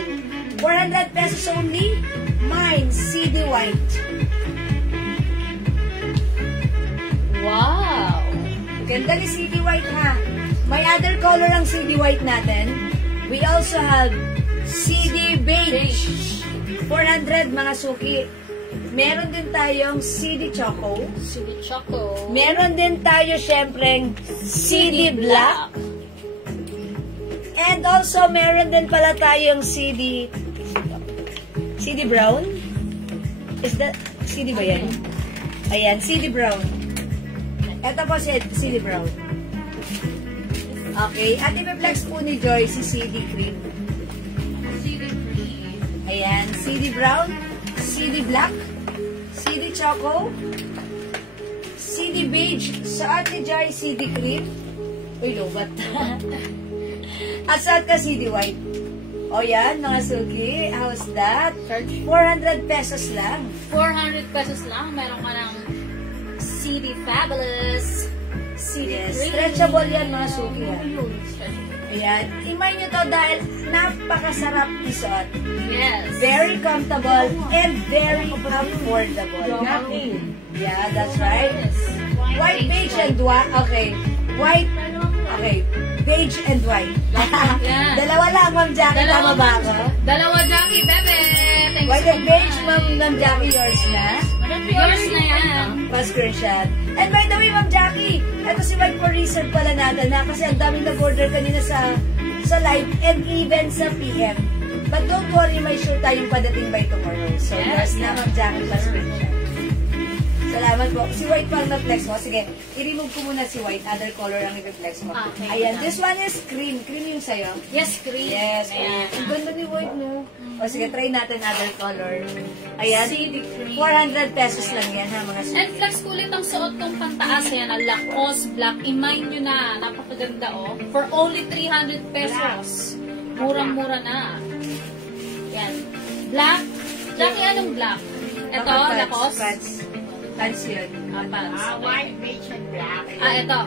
400 pesos only. Mine, CD white. Wow! Ganda ni CD white ha. May other color ang CD white natin. We also have CD beige. 400 mga suki. Meron din tayong CD choco. CD Choco. Meron din tayo syempreng CD black. And also meron din pala tayong CD brown. Is that CD ba yan? Ayan, CD brown. Ito po CD brown. Okay, at i-flex po ni Joy si CD cream. CD Cream. Ayan, CD brown, CD black, CD choco, CD beige, sa Ate Joy, CD cream. Uy, lobat. At sa ka CD white. O yan, mga suki, how's that? 400 pesos lang. 400 pesos lang. Meron ka ng CD Fabulous. CD Yes, Cream. stretchable yan, mga suki. Yun, stretchable. Ayan, imay nyo to dahil napakasarap isuot. Yes. Very comfortable and very affordable. Yeah, that's right. White, beige, and white. Okay. White. Okay. Beige and white. Yan. Dalawa lang, Ma'am Jackie. Tama ba ako? Dalawa, Jackie, bebe. Thanks White so and beige, much. Ma'am Jackie, yours na. Yours na yan. Pa-screenshot. And by the way, Ma'am Jackie, ito si White for reserve pala natin na kasi ang daming nag-order kanina sa live and even sa PM. But don't worry, may sure tayong padating by tomorrow. So, Yes, yours na, Ma'am Jackie, pa-screenshot. Salamat po. Si White pang na-flex mo. Sige, i-remove ko muna si White. Other color ang i-flex mo. Okay. Ayan, this one is cream. Cream yung sa'yo. Yes, Cream. Yes. Ayan. Ang ganda ni White, no? O sige, try natin other color. Ayan. CD Cream. 400 pesos lang yan, ha, mga And flex ulit ang suot kong pantaas. Yan, ang Lacoste Black. I-mind nyo na. Napakaganda, oh. For only 300 pesos. Murang-mura na. Yan. Black. Jackie, anong black? Ito, Lacoste. Pants. Pants yun. Pants. White, beige, and black. Ito.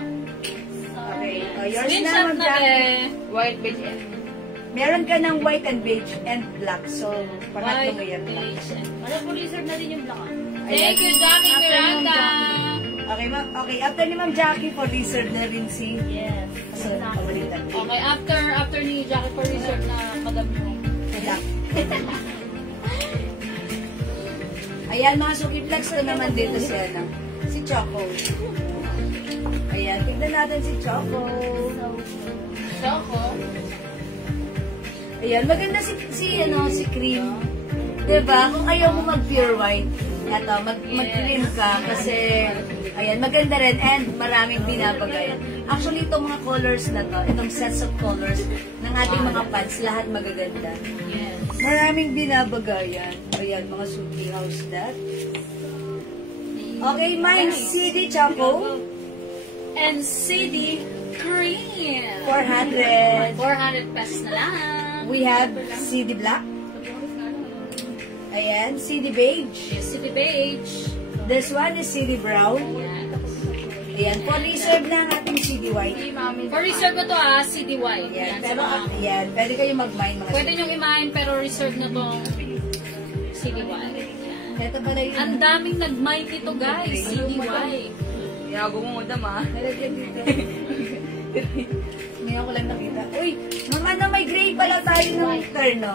Okay. O, yours na, Screenshot Ma'am na, Jackie. be. White, beige, and Meron ka ng white and beige and black. So, pangatlo White, mo yan. beige, and Wala po lizard na din yung black. Thank you, Jackie Miranda. Okay, ma'am. Okay, after ni Ma'am Jackie, for reserve na rin si... Yes. So, pabalitan. Okay, after ni Jackie for research na madam mo. Black. Ayan, mga suki-flex ko naman dito si, si Choco. Ayan, tignan natin si Choco. Choco. Ayan, maganda si Cream. Diba? Kung ayaw mo mag-pure white, eto, mag-cream ka kasi, ayan, maganda rin and maraming binabagay. Actually, itong mga colors na to, itong sets of colors ng ating mga pants, lahat magaganda. Yes. Maraming binabagayan. Ayan, mga suki, how's that? Okay, mine, CD Choco. And CD Cream. 400. 400 pesos na lang. We have CD Black. Ayan, CD Beige. CD Beige. This one is CD Brown. Ayan. Ayan, for reserve na ang ating CD White. For reserve na to CD White. Ayan, Ayan. pero, So, ayan, pwede kayo mag-mine mga pwede nyong i-mine pero reserve na tong CD White. Ayan. Ito pala yung... Ang daming nag-mine dito guys. CD White. Yago mo madam ah. Nalagyan dito. Ngayon ko lang nakita. Uy, ma'am, ano, may gray pala tayo ng terno.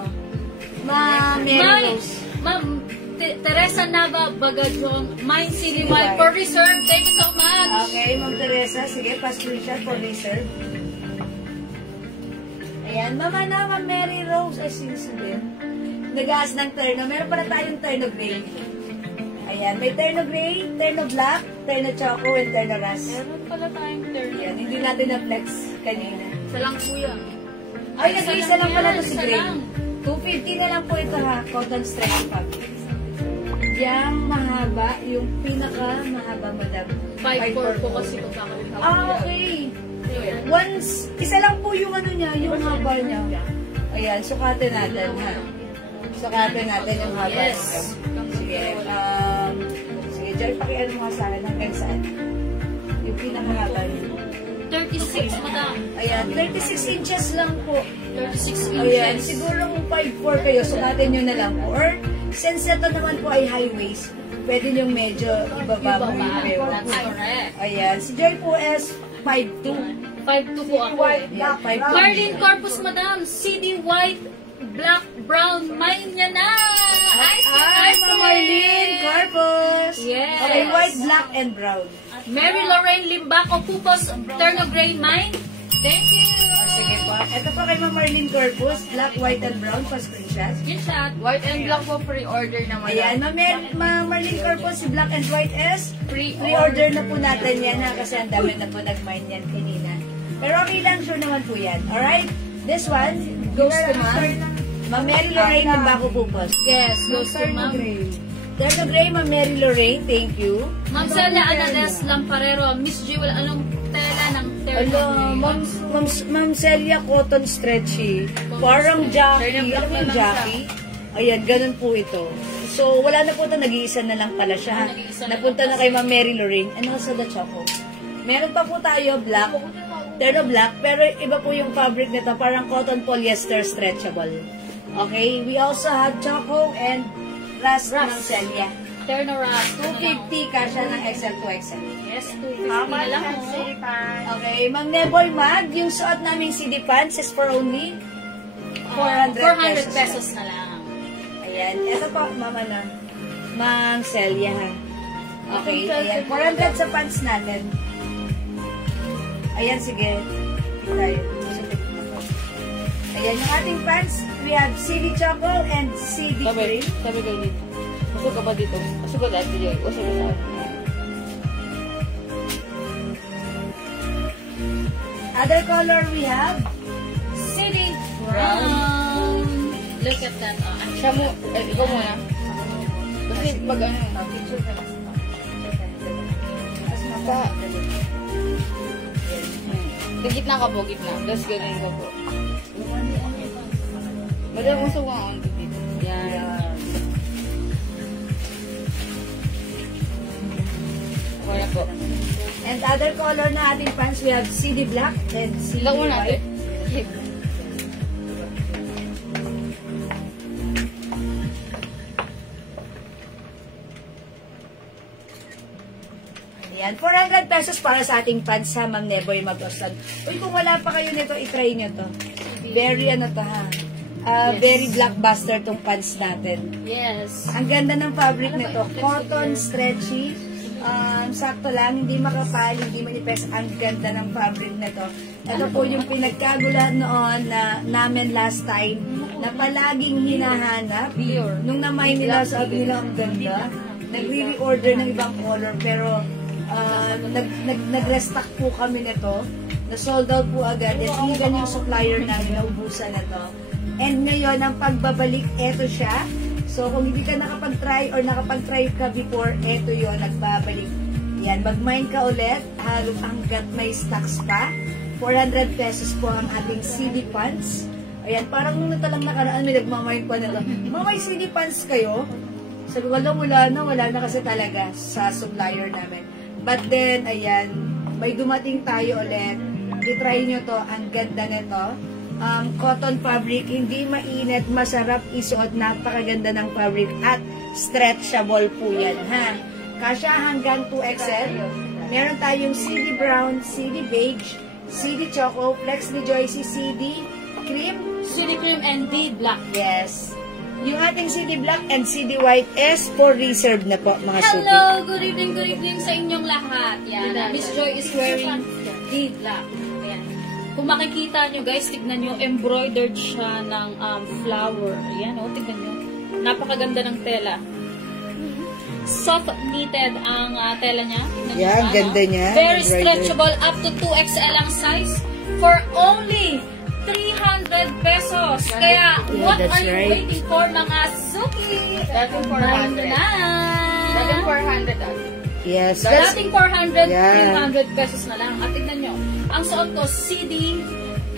Mary Rose. Ma'am, Teresa Nava Bagajon, Mine CD White for reserve. Thank you so much. Okay, Ma'am Teresa. Sige, pa-screenshot for reserve. Ayan, Mama na, Ma'am Mary Rose. Ay, din. Nag-aas ng terno. Meron pala tayong terno gray. Ayan, may terno gray, terno black, terno choco, and terno ras. Meron pala tayong turn. Ayan, hindi natin na-flex kanina. Isa lang po yan. Ay, nag-iisa lang pala to si Isa Gray. lang. 250 na lang po ito ha, cotton stretch fabric. Yang mahaba, yung pinaka-mahaba, madam. 5'4" po kasi kung kakalimutan. Ah, okay. Once, isa lang po yung ano niya, yung haba niya. Ayan, sukatin natin ha. Sukatin natin yung haba Yes. niya. Sige, Joy, pakiano mo nga sa akin hanggang saan? Yung pinakahaba yun. 36, madam. Ayan, 36 inches lang po. 36 Ayan, inches. siguro kung 5'4 kayo, sukatin nyo na lang po. Or, since ito naman po ay high waist, pwede nyo medyo ibaba mo yung pero. That's correct. Ayan, si Joy po is 5'2". 5'2 po ako. Ayan, 5'2". Marlene Corpus, madam. CD white, black, brown. Mine niya na. Ay, Marlene Corpus! Yes. Okay, white, black, and brown. Mary Lorraine Limbaco Pupos, Terno Gray Mine. Thank you. Sige po. Ito po kay Marlene Corpus, black, white, and brown, pa screenshot. Screenshot. White and black po pre-order naman. Ayan, Marlene Corpus, si black and white is pre-order na po natin yan ha, kasi ang dami na po nag-mine yan kanina. Pero okay lang, sure naman po yan. Alright? This one goes to Ma'am Mary Lorraine Limbaco Pupos. Yes, goes to Ma'am. Terno Gray, Ma'am Mary Lorraine, thank you. Ma'am Celia Anales Lamparero, Miss Jewel, anong tela ng Terno Ano, Gray? Ma'am Celia Cotton Stretchy. Parang Jackie. Alam mo yung Jackie? Ayan, ganun po ito. So, wala na po ito. Nag-iisa na lang pala siya. Napunta na kay Ma'am Mary Lorraine. Ano ka sa The Choco? Meron pa po tayo, black. Terno black. Pero iba po yung fabric nito. Parang cotton polyester stretchable. Okay? We also have Choco and Rust Ma'am Celia. Terno Ras. 250 kasha ng XL to XL. Yes, 250 na lang mo. Okay, Ma'am Neboy Mag, yung suot naming CD pants is for only 400 pesos na lang. Ayan, ito po, Mama na. Ma'am Celia, ha. Okay, ayan, 400 sa pants natin. Ayan, sige. Tayo. Ayan, yung ating pants, we have CD Choco and CD Cream. Sabi kayo dito. Masuk ka ba dito? Masuk ka dati Joy. Masuk ka sa Other color we have CD Brown. Look at that. Siya mo, ikaw muna. Kasi pag ano, sa gitna ka po, gitna. Tapos ganun ka po. Madam, masuk ka on dito. Yan. Wala po. and other color na ating pants, we have CD Black and CD Ilang mo natin? White. Ayan, 400 pesos para sa ating pants ha, Ma'am Neboy Magostan. Uy, kung wala pa kayo nito, itry nyo to. Very ano to ha. Very blockbuster tong pants natin. Yes. Ang ganda ng fabric nito. Cotton, stretchy. Sakto lang, hindi makapal, hindi manipes. Ang ganda ng fabric nito. Ito po yung pinagkaguluhan noon na namin last time na palaging hinahanap. Nung namay nila, sabi nila ang ganda. Nagre-reorder ng ibang color pero nag-restock po kami nito. Na-sold out po agad. At even yung supplier namin naubusan na to. And ngayon, ang pagbabalik, eto siya. So, kung hindi ka nakapag-try or nakapag-try ka before, eto yon nagbabalik. Yan, mag-mine ka ulit. Hanggat may stocks pa. 400 pesos po ang ating CD pants. Ayan, parang nung natalang nakaraan, may nagmamine pa na to. May CD pants kayo? Sabi ko, wala na kasi talaga sa supplier namin. But then, ayan, may dumating tayo ulit. I-try nyo to, ang ganda nito. Cotton fabric, hindi mainit, masarap isuot, napakaganda ng fabric at stretchable po yan, ha? Kasya hanggang 2XL. Meron tayong CD Brown, CD Beige, CD Choco, Flex ni Joycey, CD Cream. CD Cream and D Black. Yes. Yung ating CD Black and CD White is for reserve na po, mga suki. Hello! Good evening sa inyong lahat. Yan. Miss Joy is wearing D Black. Ayan. Kung makikita nyo guys, tignan nyo, embroidered siya ng flower. Ayan, o, tignan nyo. Napakaganda ng tela. Soft knitted ang tela niya. Tignan nyo Yan, siya, ganda no? niya. Very Embroidered. stretchable, up to 2XL ang size for only 300 pesos. Kaya, what that's are you right. waiting for, mga suki? Dating 400. Na! Dating 400 ate. Yes. That's, Dating 400, Yeah. 300 pesos na lang. At tignan nyo, ang suot ko, CD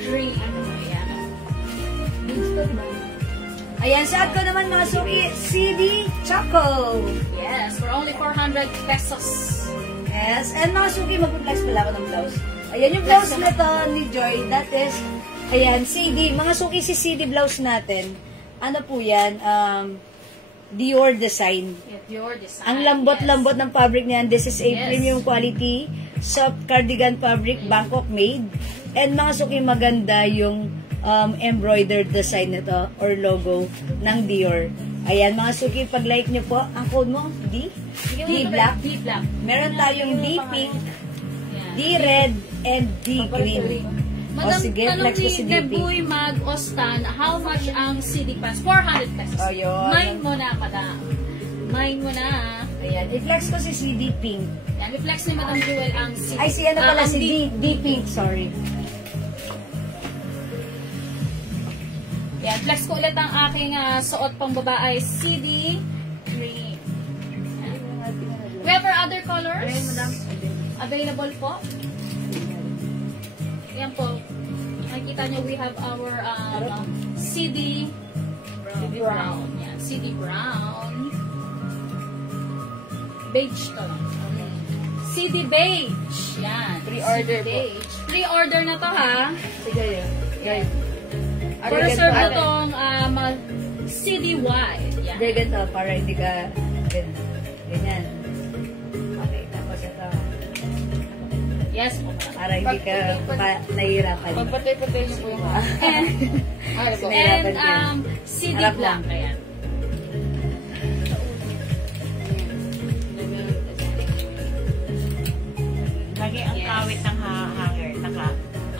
Cream. Ayan. Ayan, saan ko naman mga suki, CD Choco. Yes, for only 400 pesos. Yes, and mga suki, mag-flex pala ako ng blouse. Ayan yung blouse na to ni Joy, that is, ayan, CD. Mga suki, si CD blouse natin. Ano po yan? Dior design. Yeah, your design. Ang lambot-lambot ng fabric niyan. This is a Yes. premium quality, soft cardigan fabric, Bangkok made. And mga suki, maganda yung embroidered design nito or logo ng Dior. Ayan, mga suki, pag-like nyo po, ang code mo, D Black. D Black. Meron tayong D Pink, Yan. D Red, and D Green. O Madam, sige, tanong flex ko ni si D Pink. Deboy Mag Ostan, how much ang CD pants? 400 pesos. Oh, yun. Mine mo na, madam. Mine mo na. Ayan, i-flex ko si CD Pink. Yan, reflex ni Madam Jewel ang CD. Ay, si ano pala, ang si D Pink, sorry. Yan, flex ko ulit ang aking suot pang babae, CD green. Yan. We have our other colors. Available po. Yan po. Nakikita nyo, we have our CD brown. Yan, CD brown. Beige to lang. CD beige. Yan. Pre-order CD po. beige. Pre-order na to ha. Sige, yun. Para serve na tong CD white. Yan. Hindi, ganito, para hindi ka, ganyan. Okay, tapos ito, Yes po. para hindi ka nahihirapan. Pagpatay-patay niyo po yung mga. And, Ano po? Nahihirapan ka. CD Harap black. lang. Ayan. Lagi ang Yes. kawit ng hanger.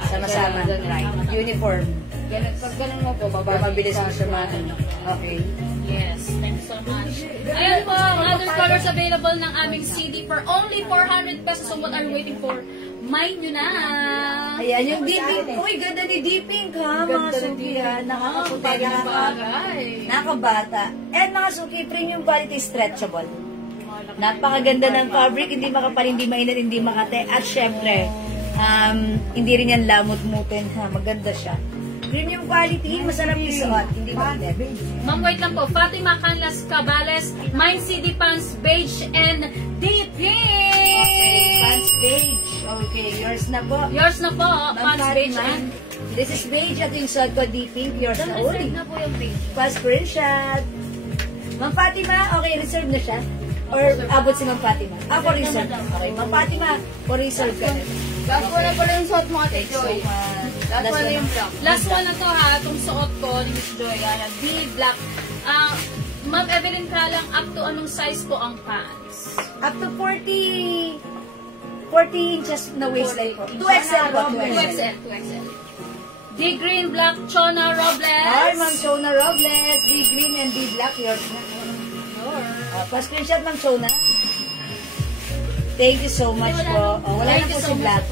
Sama-sama, right? Uniform. Ganun, pag ganun mo po, Para bababa. mabilis mo siya Okay. Yes, thank you so much. Ayan po, ang other colors available ng aming CD for only 400 pesos. So what are you waiting for? Mine nyo na! Ayan, yung D Pink. Uy, ganda ni D Pink ha, mga suki ha. Nakakaputi, nakakabata. And mga suki, premium quality stretchable. Napakaganda ng fabric, hindi makapal, hindi mainit, hindi makate. At syempre, hindi rin yan lamot-mutin ha. Maganda siya. Premium quality, masarap isuot, hindi mainit. Ma'am, wait lang po. Fatima Canlas Cabales, mine CD pants, beige and deep pink! Pants beige. Okay, yours na po. Yours na po, Ma'am pants beige Fatima, and this is beige at yung suot ko deep pink. Yours na ulit. na po yung beige. Fast screenshot. Ma'am Fatima, okay, reserve na siya? Or abot si Ma'am Fatima? For reserve. Okay, Ma'am Fatima, for reserve ka na. Last one na pala yung suot mo, Ate Thanks so Joy. much. Last one na yung black. Last one na to ha, itong suot ko ni Miss Joy. Ayan, D black. Ma'am Evelyn Kalang, up to anong size po ang pants? Up to 40 inches na waistline po. 2XL po. 2XL. 2XL. D green black, Chona Robles. Hi, Ma'am Shona Robles. D green and D black. Yours na. Pa-screenshot, Ma'am Shona. Thank you so much po. Wala na po si black.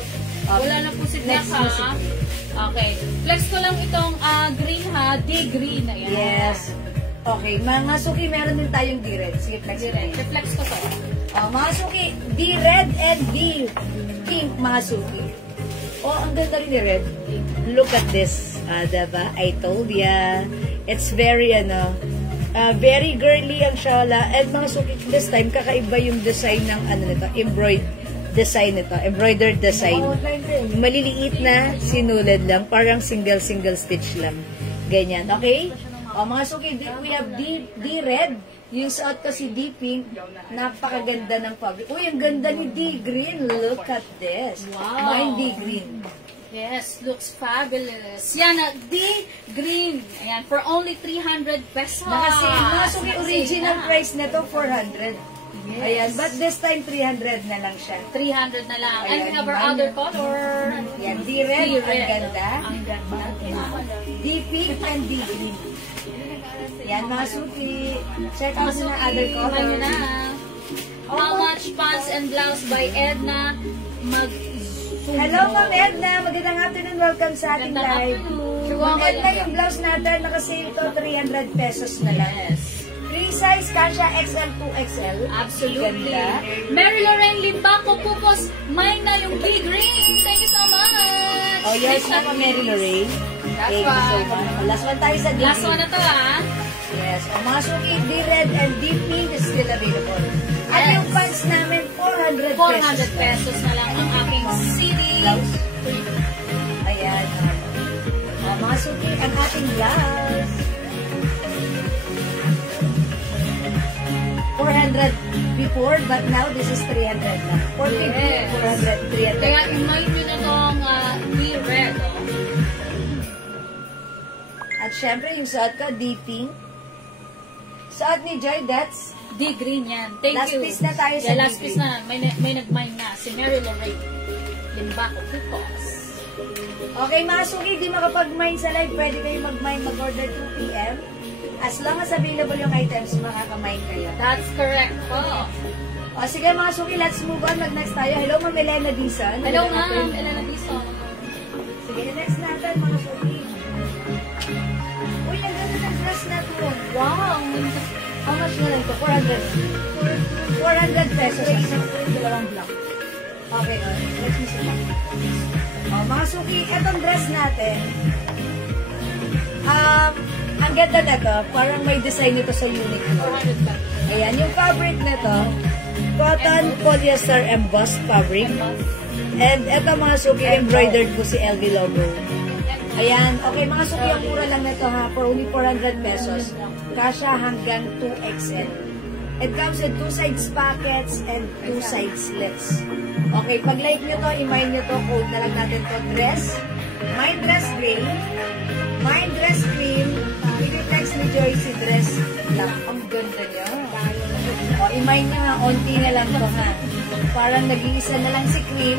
Wala na po si black Next ha. na si black. Okay. Flex ko lang itong green ha. D green. Ayan. Yes. Okay, mga suki, meron din tayong D-red. Sige, flex mo. Reflex ko to. Mga suki, D-red and D-pink, mga suki. Ang ganda rin ni red. Look at this. Diba? I told ya. It's very, very girly ang shala. And mga suki, this time, kakaiba yung design ng, nito, embroidered design. Maliliit na, sinulad lang. Parang single stitch lang. Ganyan, okay? Mga suki, we have D-red. Yung suot ko si D-pink. Napakaganda ng fabric. Uy, ang ganda ni D-green. Look at this. Wow. Mine D-green. Yes, looks fabulous. Yan, D-green. Ayan, for only 300 pesos. Nakasale. Mga suki, original Sale na. price nito, 400. Yes. Ayan, but this time, 300 na lang siya. 300 na lang. And we Ayan, have our mine. other color. Yan, D-red. Ang D-red. ganda. Ang ganda. D-pink and D-green. Yan, mga suki. Check out So, na other iwan nyo na. color. How much pants and blouse by Edna Hello, Ma'am Edna. Magandang afternoon. Welcome sa ating live. Ma'am Edna, yung blouse natin, nakasale to 300 pesos na lang. Yes. Free size, kasha XL to XL. Absolutely. Ganda. Mary Lorraine Limbaco Pupos, mine na yung big green. Thank you so much. Oh, yes, Next na Mary Lorraine. Thank you so much. Last one tayo sa D. Last one na to ha. Yes. O mga suki, D-red and D-pink is still available. At Yes. yung pants namin, 400 pesos. 400 pesos na lang ang aking city. Blouse. Ayan. O mga suki, ang ating blouse. 400 before, but now this is 300 na. 450, Yes. 400, 300. Kaya i-mind nyo na itong D-red. At syempre, yung suot ko, D-pink. Suot ni Joy, that's D-green yan. Thank Last you. piece na tayo sa Yeah, last D-green. piece na. May nag-mine na. Si Mary Lorraine. Limbaco, Pupos. okay, mga suki, di makapag-mine sa live, pwede kayo mag-mine, mag-order 2 p.m. As long as available yung items, makaka-mine kayo. That's correct po. O sige mga suki, let's move on. Mag-next tayo. Hello, Ma'am Elena Dizon. Hello, ma'am. Elena Dizon. Sige, next natin mga suki. Uy, ang ganda ng dress na to. Wow. How much na lang ito? 400. 400 pesos. Ang dalawang block. Okay, let's see. O, mga suki, etong dress natin. Ang ganda na to. Parang may design nito sa unit mo. 400 ba? Ayan, yung fabric na to, cotton polyester embossed fabric. And eto mga suki, embroidered po si LV logo. Ayan, okay mga suki, ang mura lang nito ha, for only 400 pesos. Kasha hanggang 2XL. It comes with 2 sides pockets and 2 side slits. Okay, pag like nyo to, i-mine nyo to, code na lang natin to, dress, mine dress gray, mine dress cream, i-flex ni Joyce dress black. Ang ganda niya. O, i-mine nyo nga, onti na lang to ha. Parang nag-iisa na lang si cream,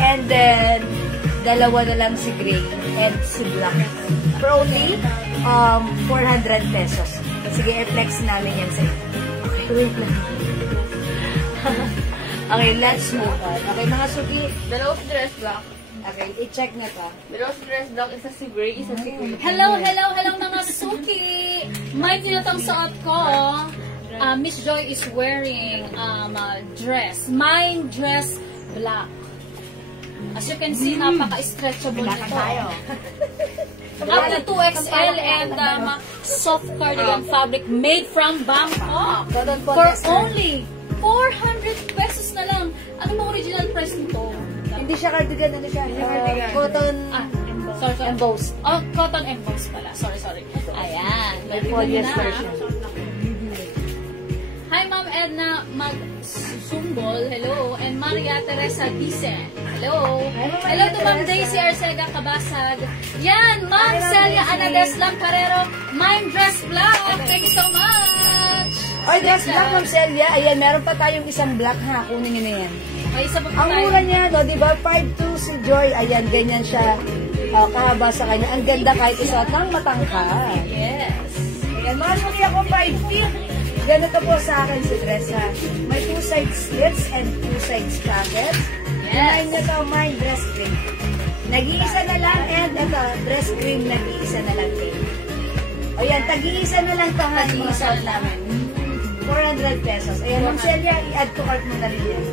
and then, dalawa na lang si gray and si black. For only 400 pesos. Sige, i-flex namin yan sa inyo. Okay, wait lang. Okay, let's move on. Okay, mga suki. Dalawang dress black. Okay, i-check na to. Dalawang dress black, isa si gray, isa si green. Hello mga suki! Mind nyo na itong suot ko. Miss Joy is wearing dress. Mine dress black. As you can see, napaka-stretchable nito. Up to 2XL and soft cardigan fabric made from Bangkok. For only 400 pesos na lang. Ano mo original price nito? Hindi siya cardigan, ano siya? Cotton Sorry. embossed. Oh, cotton embossed pala. Sorry. Ayan. May Galing polyester na. siya. Hi, Ma'am Edna Magsumbol. Hello. And Maria Teresa Dicen. Hello. Hi, Ma'am Hello to Ma'am Teresa. Daisy Arcega Kabasag. Yan, Ma'am Hi, Ma'am Celia Daisy. Anades Lamparero. Mime Dress Black. Thank you so much. Oy, dress black, Ma'am Celia. Ayan, meron pa tayong isang black ha. Kunin nyo na yan. May isa pa po Ang tayo. mura niya, no, di ba? 5'2" si Joy. Ayan, ganyan siya. Kahaba sa kanya. Ang ganda kahit isuot ng matangkad. Yes. Ayan, mga suki ako 5 feet. Ganito po sa akin si dress ha. May 2 side slits and 2 sides pockets. Yes. Kumain nyo to, my dress cream. Nag-iisa na lang and ito, dress cream, nag-iisa na lang din. O yan, tag-iisa na lang to ha, mga suot namin. 400 pesos. Ayan, Ma'am Celia, i-add to cart mo na rin yan.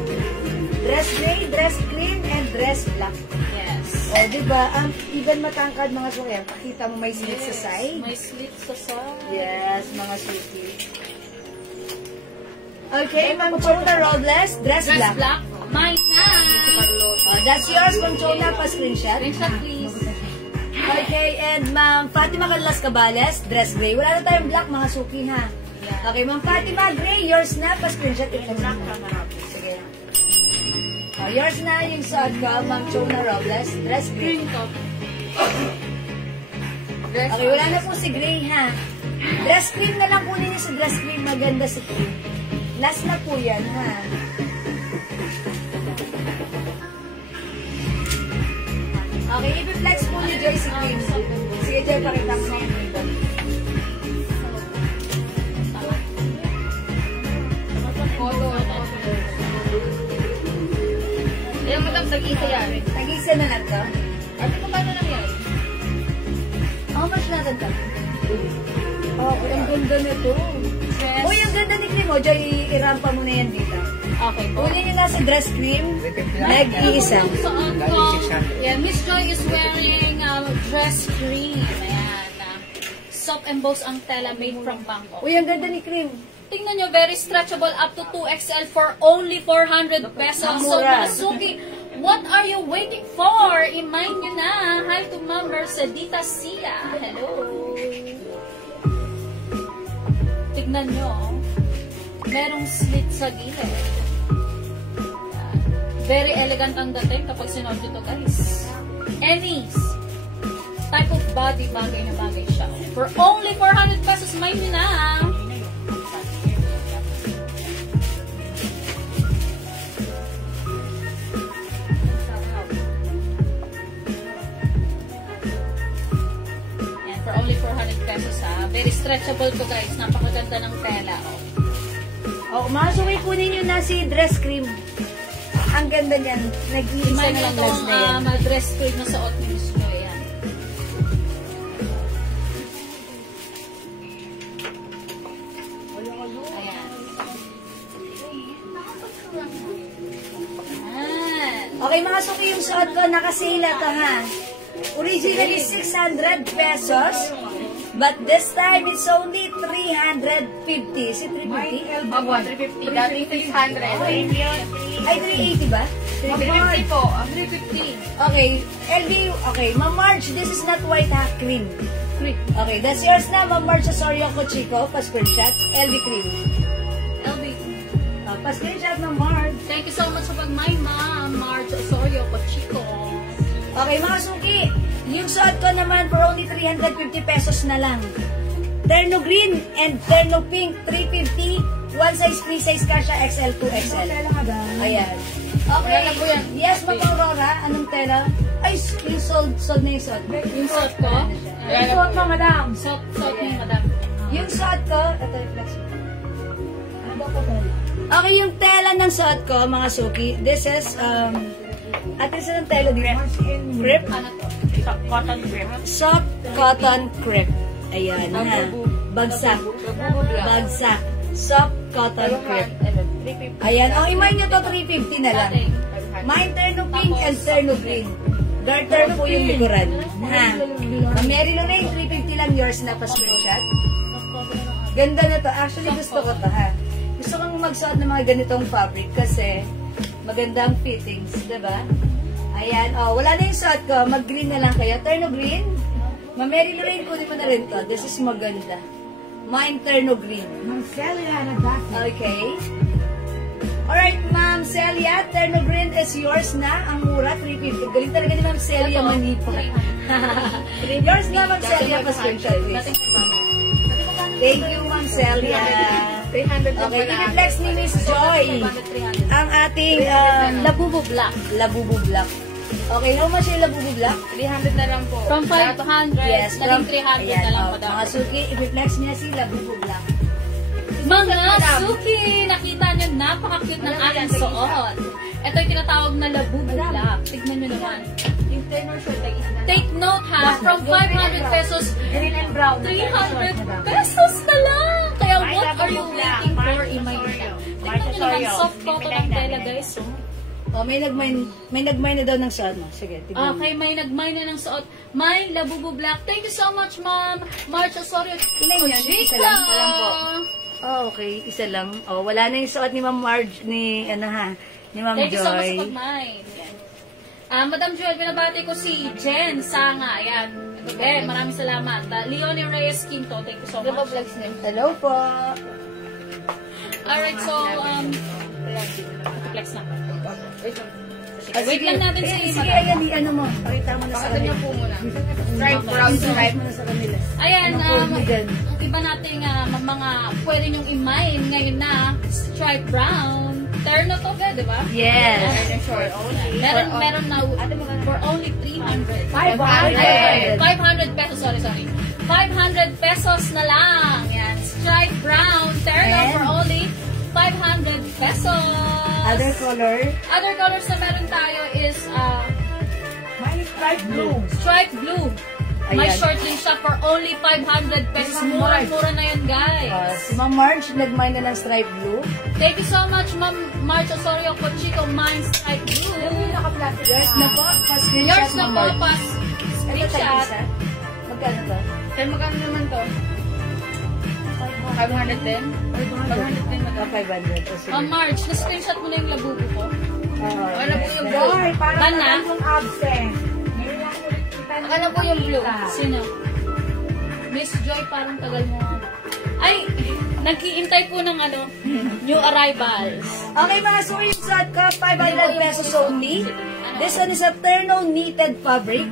Dress gray, dress cream, and dress black. Yes. O, diba? Even matangkad mga suki. Pakita mo may slit sa side. May slit sa side. Yes, mga suki. Okay, Ma'am Chona Robles, dress Dress black. black. Mine na. That's yours, Ma'am Chona, pa-screenshot. Screenshot please. Okay, and Ma'am Fatima Carlas Cabales, dress gray. Wala na tayong black, mga suki ha. Okay, Ma'am Fatima, gray, yours na, pa-screenshot. Sige. Yours na yung suot ko, Ma'am Chona Robles, dress gray. Green top. Okay, wala na po si gray ha. Dress cream na lang kunin niyo sa dress cream. Maganda si cream. Last na po yan ha. Okay, i-flex po ni Joy si cream. Sige Joy, pakita mo na yung cream. Yung matag-isa yan. Tag-isa na lang to. Ate, paano lang yan? How much natin to? Oh, ang ganda nito. Yes. Uy, ang ganda ni cream. O, Joy, i-rampa mo na yan dito. Okay po. Kunin niyo na sa dress cream. Nag-iisa. Suot ko. Yeah, Miss Joy is wearing dress cream. Ayan. soft embossed ang tela made from Bangkok. Uy, ang ganda ni Cream. Tingnan nyo, very stretchable up to 2XL for only 400 pesos. So, Mura. mga suki, what are you waiting for? Imayin nyo na. Hi to Ma'am Mercedita Sia. Hello. Tignan nyo, merong slit sa gilid. Very elegant ang dating kapag sinuot nyo to, guys. Any type of body, bagay na bagay siya. For only 400 pesos, may na. Yan, for only 400 pesos ha. Very stretchable to, guys. Napakaganda ng tela. Oh, mga suki, kunin nyo na si dress cream. Ang ganda niyan. Nag-iisa Imay na na lang itong dress na yan. dress cream na suot ni Miss Joy. Yan. Ayan. Ayan. Okay, mga suki, yung suot ko, nakasale to ha. Originally 600 pesos. But this time, it's only 350. Is it 350? Opo, 350. Dati 600. Ay, 380 ba? 350 po. 350. Okay, LB, okay. Ma'am Marge, this is not white ha, cream. Okay, that's yours na, Ma'am Marge Osorio Cochico. Pa-screenshot. LB cream. LB. Pa-screenshot, Ma'am Marge. Thank you so much sa pag-my ma'am, Marge Osorio Cochico. Okay, mga suki. Yung suot ko naman for only 350 pesos na lang. Terno green and terno pink, 350. One size, free size ka siya, XL to XL. Ayan. Okay. Wala na po yan. Yes, Ma'am Aurora. Anong tela? Ay, yung sold na yung suot. Yung suot ko? Yung suot mo, madam. Suot ni madam. Yung suot ko, ito yung flex mo. Ano ba ko tela? Okay, yung tela ng suot ko, mga suki, this is, at this is ang tela dito. Crepe. Ano to? Cotton grip. Soft cotton crepe. Ayan, ha. Bagsak. Bagsak. Soft cotton crepe. Ayan, ang imay nyo to, 350 na lang. Mine terno pink and terno green. Garter po yung likuran. Ha? Mary Lorraine, 350 lang, yours na pa-screenshot. Ganda na to. Actually, gusto ko to, ha? Gusto kong magsuot ng mga ganitong fabric kasi maganda ang fittings, diba? Ayan, oh, wala na yung suot ko. Mag-green na lang kayo. Terno green. Mary Lorraine, kunin mo na rin to. This is maganda. Mine terno green. Ma'am Celia na dati. Okay. Alright, Ma'am Celia, terno green is yours na. Ang mura, 350. Galing talaga ni Ma'am Celia Manipa. Yours na, Ma'am Celia, pa-screenshot, please. Thank you, Ma'am Celia. 300 lang Okay, pala. i-flex ni Miss Joy ang ating Labubu Black. Labubu Black. Okay, how much yung Labubu Black? 300 na lang po. From 500, Yes, naging 300 ayan, na lang oh, madam. mga suki, i-flex niya si Labubu Black. Mga suki, nakita nyo, napaka-cute ng aking suot. Ito yung tinatawag na Labubu Black. Tignan nyo naman. Yung tenor shirt ay isa na. Take note ha, from 500 pesos, Green and brown. 300 pesos na lang. Kaya May what are you Labubu Black, waiting for, March Imay? Osorio. Tignan March nyo naman, Osorio. soft cotton ang tela guys. Oh. Oh, may nagmay na daw ng suot mo. Sige, tignan mo. Okay, may nagmay na ng suot. May Labubu Black. Thank you so much, Ma'am. March Osorio. Ilan yun? Isa lang? Walang po. Oh, okay. Isa lang. Oh, wala na yung suot ni Ma'am Marge, ni Ma'am Thank you so much Joy. sa pagmay. Madam Joy, binabati ko si Jen Sanga. Ayan. Ito, Ben, maraming salamat. Leonie Reyes Quinto, thank you so Ano ba much. vlogs name? Hello po. Alright, so, flex na. Wait Sige. lang natin si Sige, ayan, ano mo. Pakita mo na sa Pakita niyo kanila. po muna. Stripe, brown Pakita stripe. mo na sa kanila. Ayan, Ano po yung dyan? ang iba nating mga pwede nyong imayin ngayon na stripe brown. Terno to, di ba? Yes. Tenor short. Meron na for only 300. 500. 500 pesos, sorry. 500 pesos na lang. Yan, stripe brown. Terno And? for only 500 pesos. Other color. Other colors na meron tayo is Mine is bright blue. stripe blue. May Ayan. short din siya for only 500 pesos. Ma'am Marge. Mura na yan, guys. Si Ma'am Marge, nagmay na ng stripe blue. Thank you so much, Ma'am March Osorio Cochico, Mine Stripe Blue. Yours na po. Pa-screenshot, Yours na Ma'am po, Marge. pas Ito tayo screenshot. isa. Magkano to? Kaya magkano naman to? 510? 510 ba to? 500. O, sige. Marge, na-screenshot mo na yung labubo ko. Ano po yung blue? Joy, parang Ban na? parang yung absent. Ngayon lang ulit kita Akala ko yung blue. Sino? Miss Joy, parang tagal mo. Ay, nag-iintay po ng new arrivals. Okay mga suki, yung suot ko, 500 pesos only. This one is a terno knitted fabric.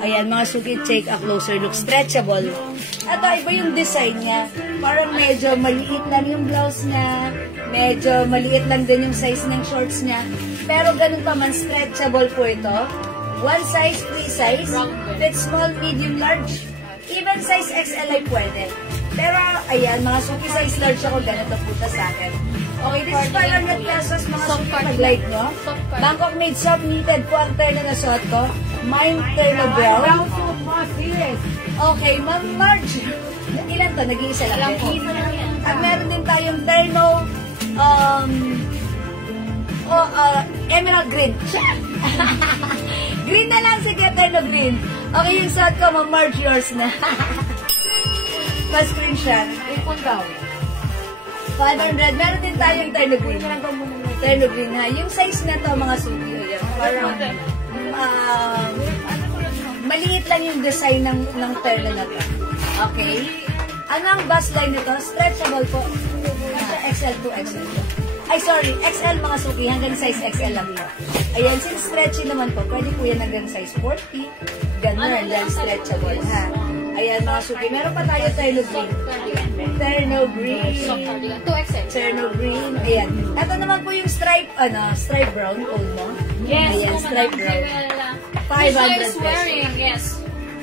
Ayan mga suki, take a closer look. Stretchable. At iba yung design niya. Parang medyo maliit lang yung blouse niya. Medyo maliit lang din yung size ng shorts niya. Pero ganun pa man, stretchable po ito. One size, free size. Fit small, medium, large. Even size XL ay pwede. Pero, ayan, mga suki size large ako, ganito po sa akin. Okay, this is 500 pesos, mga suki, pag-like nyo. Bangkok made soft knitted po ang terno na suot ko. Mine terno brown. brown suit mo, serious. Okay, Ma'am Marge. Ilan to? Nag-iisa lang. At meron din tayong terno, emerald green. Green na lang, sige, terno green. Okay, yung suot ko, Ma'am Marge, yours na. Pa-screenshot. Ipon daw. 500. Meron din tayong terno green. Terno green, ha? Yung size na to, mga suki, yan. Parang, maliit lang yung design ng terno na to. Okay? Ano ang bust line nito? Stretchable po. XL to XL po. Ay, sorry. XL mga suki. Hanggang size XL lang po. Ayan, since stretchy naman po, pwede po yan hanggang size 40. Ganun, then stretchable, ha? Ayan, mga suki. Meron pa tayo terno green. Terno green. 2XL. Terno green. Ayan. Ito naman po yung stripe, stripe brown, old mo. Yes, Ayan, po, stripe Madam brown. Jewel. 500 is wearing, yes.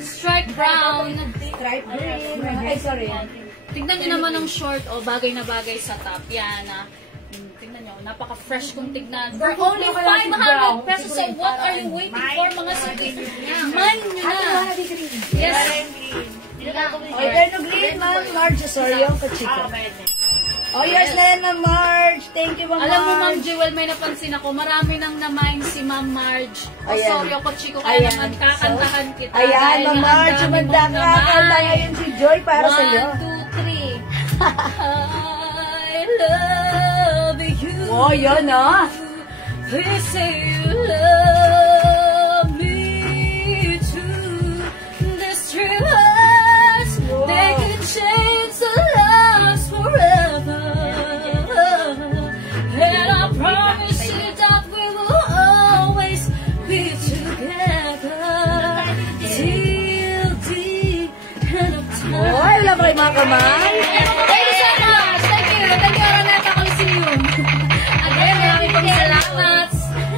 Stripe brown. Stripe green. Ay, sorry. Tignan niyo naman ang short, bagay na bagay sa top. Yan, tignan niyo, napaka-fresh kong tignan. For only 500 pesos, so what are you waiting for, mga suki? Man nyo na. Yes. Okay, terno green, Ma'am Marge. Sorry, yung kachika. Oh, yours na yan, Ma'am Marge. Thank you, Ma'am Marge. Alam mo, Ma'am Jewel, may napansin ako. Marami nang namain si Ma'am Marge. Ayan. Sorry, ako, Chico, kaya naman kakantahan kita. Ayan, Dahil Ma'am ang Marge. dami Umanda mong ka. Kanta namain. ngayon si Joy para sa iyo. 1, 2, 3. I love you. Oh, yun, ah. Please say you love me too. These 3 words, they can change the lives forever. And I promise you that we will always be together till the end of time. Oh, wala ba kayo mga kamay? Thank you so much. Thank you. Thank you, Araneta Coliseum. Again, marami pong salamat.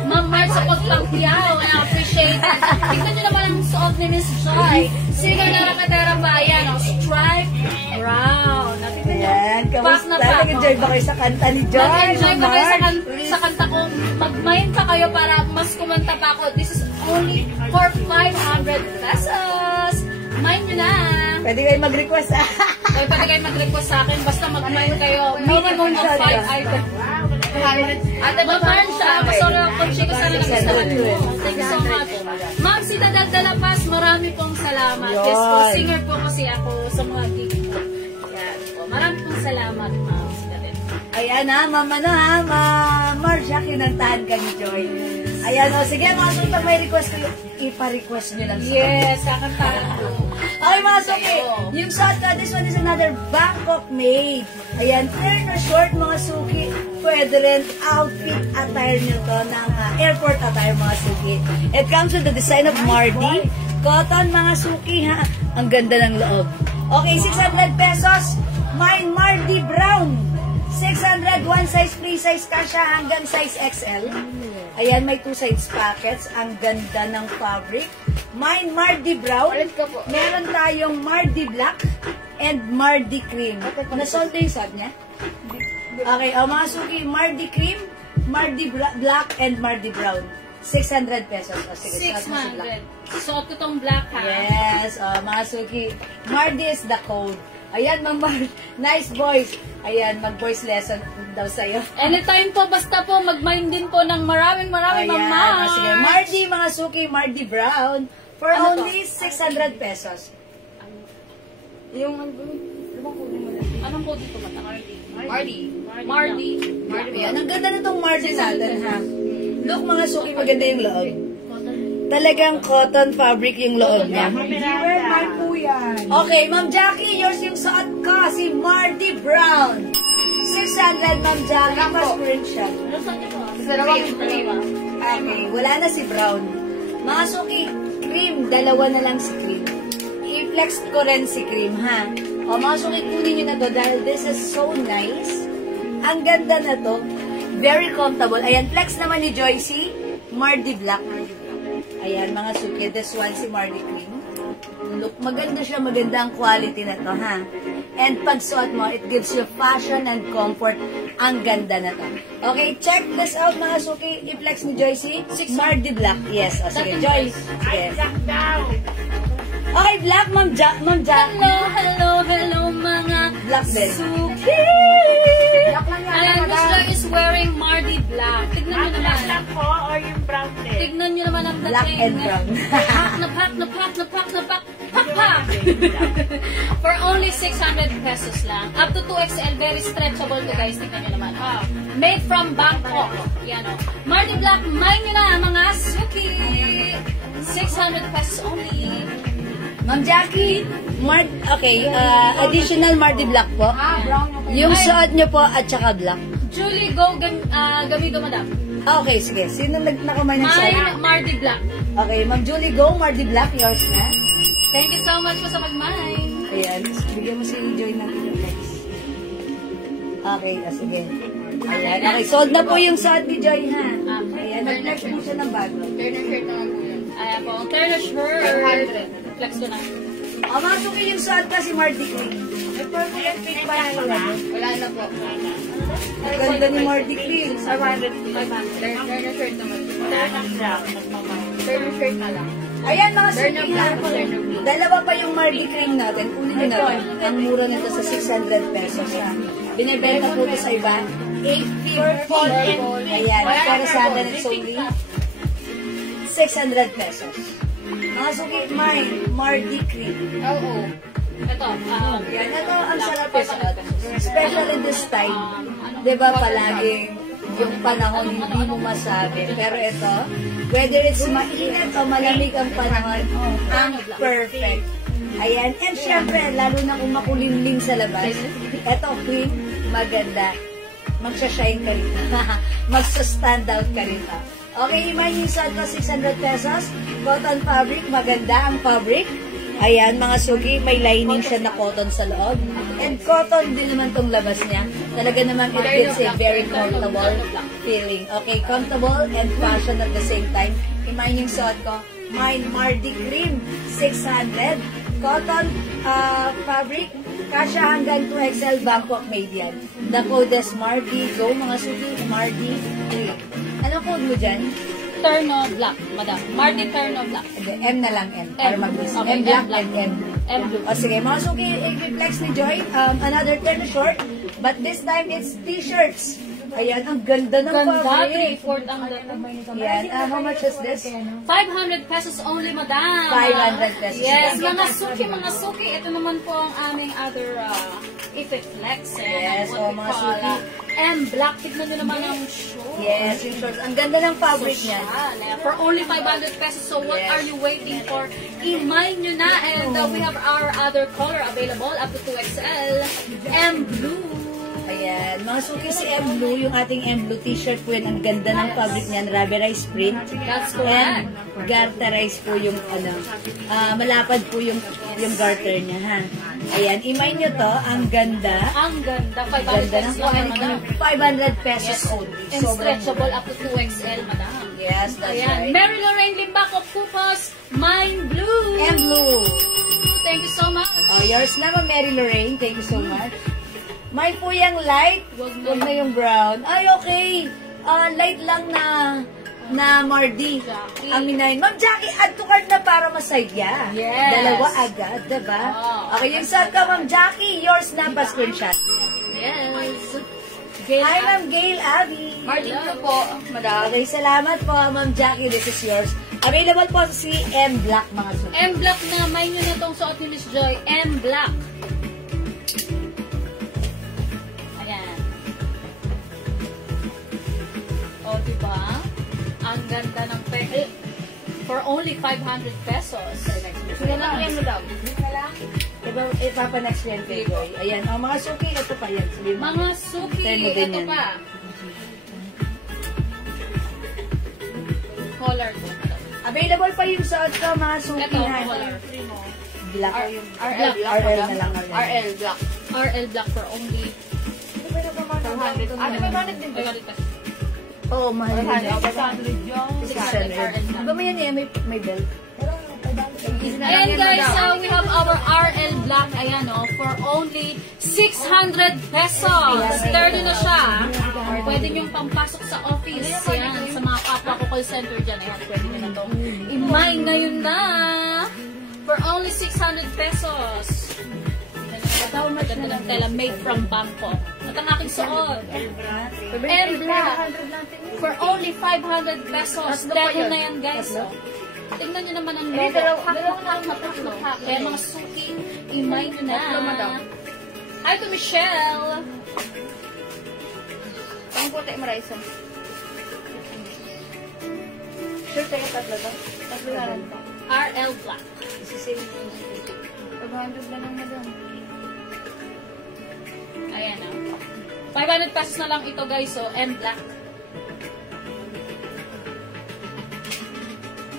Ma'am Marge, sa pagpangkiyaw. I appreciate it. Tignan niyo naman ang suot ni Miss Joy. Siga na Rakatera Bayan. Stripe brown. Nakita niyo? Ayan, kamusta? Pack na pack. Nag-enjoy ba kayo sa kanta ni Joy? Nag-enjoy Ma'am ba kayo Marge? sa kanta ko? Mag-mind pa kayo para mas kumanta pa ako. This is only for 500 pesos. Mind nyo na. Pwede kayo mag-request, ah. Kaya pwede kayo mag-request sa akin. Basta mag-mind kayo. Minimum of 5 items. Ate Baman siya. Sorry ako, Chico, sana nagustuhan mo. Thank you so much. Ma'am, si Dadal Dalapas, marami pong salamat. Yes po, singer po kasi ako sa mga gig ko. Yan po. Marami pong salamat, ma'am. Si Dadal. Ayan ha, mama na ha, Marge, kinantahan ka ni Joy. Ayan o, sige mga suki, pag may request kayo, ipa-request nyo lang sa Yes, kakantahan ko. Okay mga suki, yung suot ko, this one is another Bangkok made. Ayan, terno short mga suki, pwede rin outfit attire nyo to ng airport attire mga suki. It comes with the design of Mardi, cotton mga suki ha, ang ganda ng loob. Okay, 600 pesos, mine Mardi brown. 600, one size, free size kasha hanggang size XL. Ayan, may 2 size pockets. Ang ganda ng fabric. Mine Mardi brown. Meron tayong Mardi black and Mardi cream. Nasold na yung sub niya? Okay, mga suki, Mardi cream, Mardi black, and Mardi brown. 600 pesos. O, sige, suot mo si black. 600. Suot ko tong black, ha? Yes, mga suki. Mardi is the code. Ayan, Ma'am Marge. Nice voice. Ayan, mag-voice lesson daw sa'yo. Anytime po, basta po, mag-mind din po ng maraming Ayan, Ma'am sige. Mardi, mga suki, Mardi Brown. For only 600 pesos. Yung ano ba? Ano bang kulay mo? Anong code dito mata? Mardi. Mardi. Ayan, ang ganda na itong Mardi natin, ha? Look, mga suki, maganda yung loob. Talagang cotton fabric yung loob niya. Jewel, mahal po yan. Okay, Ma'am Jackie, yours yung suot ko, si Mardi Brown. 600, Ma'am Jackie, pa-screenshot. Okay, wala na si Brown. Mga suki, cream, dalawa na lang si cream. I-flex ko rin si cream, ha? O, mga suki, kunin nyo na to dahil this is so nice. Ang ganda na to. Very comfortable. Ayan, flex naman ni Joycey, Mardi Black. Ayan, mga suki, this one si Mardi Cream. Look, maganda siya, maganda ang quality na to, ha? And pag suot mo, it gives you fashion and comfort. Ang ganda na to. Okay, check this out, mga suki. I-flex ni Joycey, Mardi Black. Yes, o sige, Joyce. Ay, Sige. jack daw. Okay, Black, Ma'am Jack. Hello, mga Black din. suki! Ayan, Miss Joy is wearing Mardi Black. Tignan nyo Ang naman. black lang po or yung brown din? Tignan nyo naman ang dating. Black and brown. Pak. For only 600 pesos lang. Up to 2XL, very stretchable to guys. Tignan nyo naman. Oh. Made from Bangkok. Yan o. Mardi Black, mine nyo na mga suki. 600 pesos only. Ma'am Jackie, additional Mardi Black po. Brown Yung yung suot nyo po at saka black. Julie, go gamido madam. Okay, sige. Sino nakamay ng suot? Mine, Mardi Black. Okay, Ma'am Julie, go. Mardi Black, yours na. Thank you so much po sa pag-mine. Ayan, bigyan mo si Joy ng flex. Okay, sige. Ayan, okay. Sold na po yung suot ni Joy, ha? Ayan, nag-flex mo siya ng bago. Turner shirt naman po yan. Ayan po, ang Turner shirt. 500. Flex ko na. O, masukin yung suot ka si Mardi Cream. May purple and pink ba yan? Wala na po. Ang ganda ni Mardi Cream. 500. Turner shirt naman. Turner shirt na lang. Ayan, mga Turner suki, black ha? po, turner blue. Dalawa pa yung Mardi Cream natin. Kunin nyo na lang. Ang mura nito sa 600 pesos, ha? Binibenta po ito sa iba. 850. Ayan, pero sa atin it's only 600 pesos. Mga suki, mine, Mardi Cream. Oo. Ito, Yan, ito ang sarap isuot. Especially this time. Diba palaging yung panahon hindi mo masabi. Pero ito, whether it's mainit o malamig ang panahon, ang perfect. Ayan. And syempre, lalo na kung makulimlim sa labas, ito, cream, maganda. Magsha-shine ka rin. Magsa-stand out ka rin. Okay, may suot ko 600 pesos. Cotton fabric, maganda ang fabric. Ayan, mga suki, may lining siya na cotton sa loob. And cotton din naman tong labas niya. Talaga naman it gives a very comfortable feeling. Okay, comfortable and fashion at the same time. Imayin yung suot ko. Mine Mardi Cream, 600. Cotton fabric, kasya hanggang 2XL Bangkok made yan. The code is Mardi. Go mga suki, Mardi Cream. Anong code mo dyan? Turno Black, madam. Mardi Turno Black. M na lang M. Para mag-miss. Okay, M black M black. and M. M blue. O sige, mga suki, i-flex ni Joy. Another turn short. But this time, it's t-shirts. Ayan, ang ganda ng Ganda, fabric. 3/4 ang dating. Yan. How much is this? 500 pesos only, madam. 500 pesos. Yes, mga suki. Ito naman po ang aming other effect flex. Yes, mga suki. And black, tignan nyo naman ang show. Yes, yung shorts. Ang ganda ng fabric niya. For only 500 pesos. So what Yes. are you waiting for? I-mine nyo na. And we have our other color available up to 2XL. M blue. Ayan, mga suki si M Blue, yung ating M Blue t-shirt po yan. Ang ganda ng fabric niyan, rubberized print. That's correct. And garterized po yung malapad po yung garter niya, ha. Ayan, imay nyo to, ang ganda. Ang ganda. 500 Ganda ng pesos lang, madam. 500 pesos only. And stretchable up to 2XL, madam. Yes, that's Ayan. right. Mary Lorraine Limbako Pupas, Mine Blue. M Blue. Thank you so much. Oh, yours naman, Mary Lorraine. Thank you so much. May po yung light. Wag na yung brown. Ay, okay. Light lang na Mardi. Jackie. Aminayin. Ma'am Jackie, add to cart na para masaya. Yes. Dalawa agad, diba? Oh. Okay, yung saan ka, Ma'am Jackie? Yours na pa screenshot. Yes. Hi, Ma'am Gail Abby. Mardi Blue po, madam. Okay, salamat po, Ma'am Jackie. This is yours. Available po si M Black, mga suki. M Black na, may nyo na itong suot ni Miss Joy. M Black. Ang ganda ng for only 500 pesos. Sige lang yan, madam. Ipapa-next yan kay Joy. Ayan, ang mga suki, ito pa yan. Sige, Mga suki, Terno din ito yan. pa. Color ko. available pa yung suot ko, mga suki. Ito, ha? color. Black. RL black. RL na lang. RL black. RL black for only 400. Ano may manit din to? 500 pesos. Oo, mahal yun. 600 yung. 600 RL black. Ba mo yan eh, may belt. Ayan guys, we have our RL Black, ayan for only 600 pesos. Sturdy na siya. Pwede niyong pampasok sa office. Yan, sa mga kapwa ko call center dyan. Ayan, pwede nyo na ito. I-mine ngayon na. For only 600 pesos. Ito, maganda ng tela made from Bangkok. At ang aking suot. And black. For only 500 pesos. Telo na yan guys. Tingnan nyo naman ang logo. Kaya mga suki, imay nyo na. Hi to Michelle. Ang puti, Marisa. Sure tayo tatlo to? Tatlo na lang to. RL Black. 500 na lang, madam. Ayan 500 pesos na lang ito guys, and black.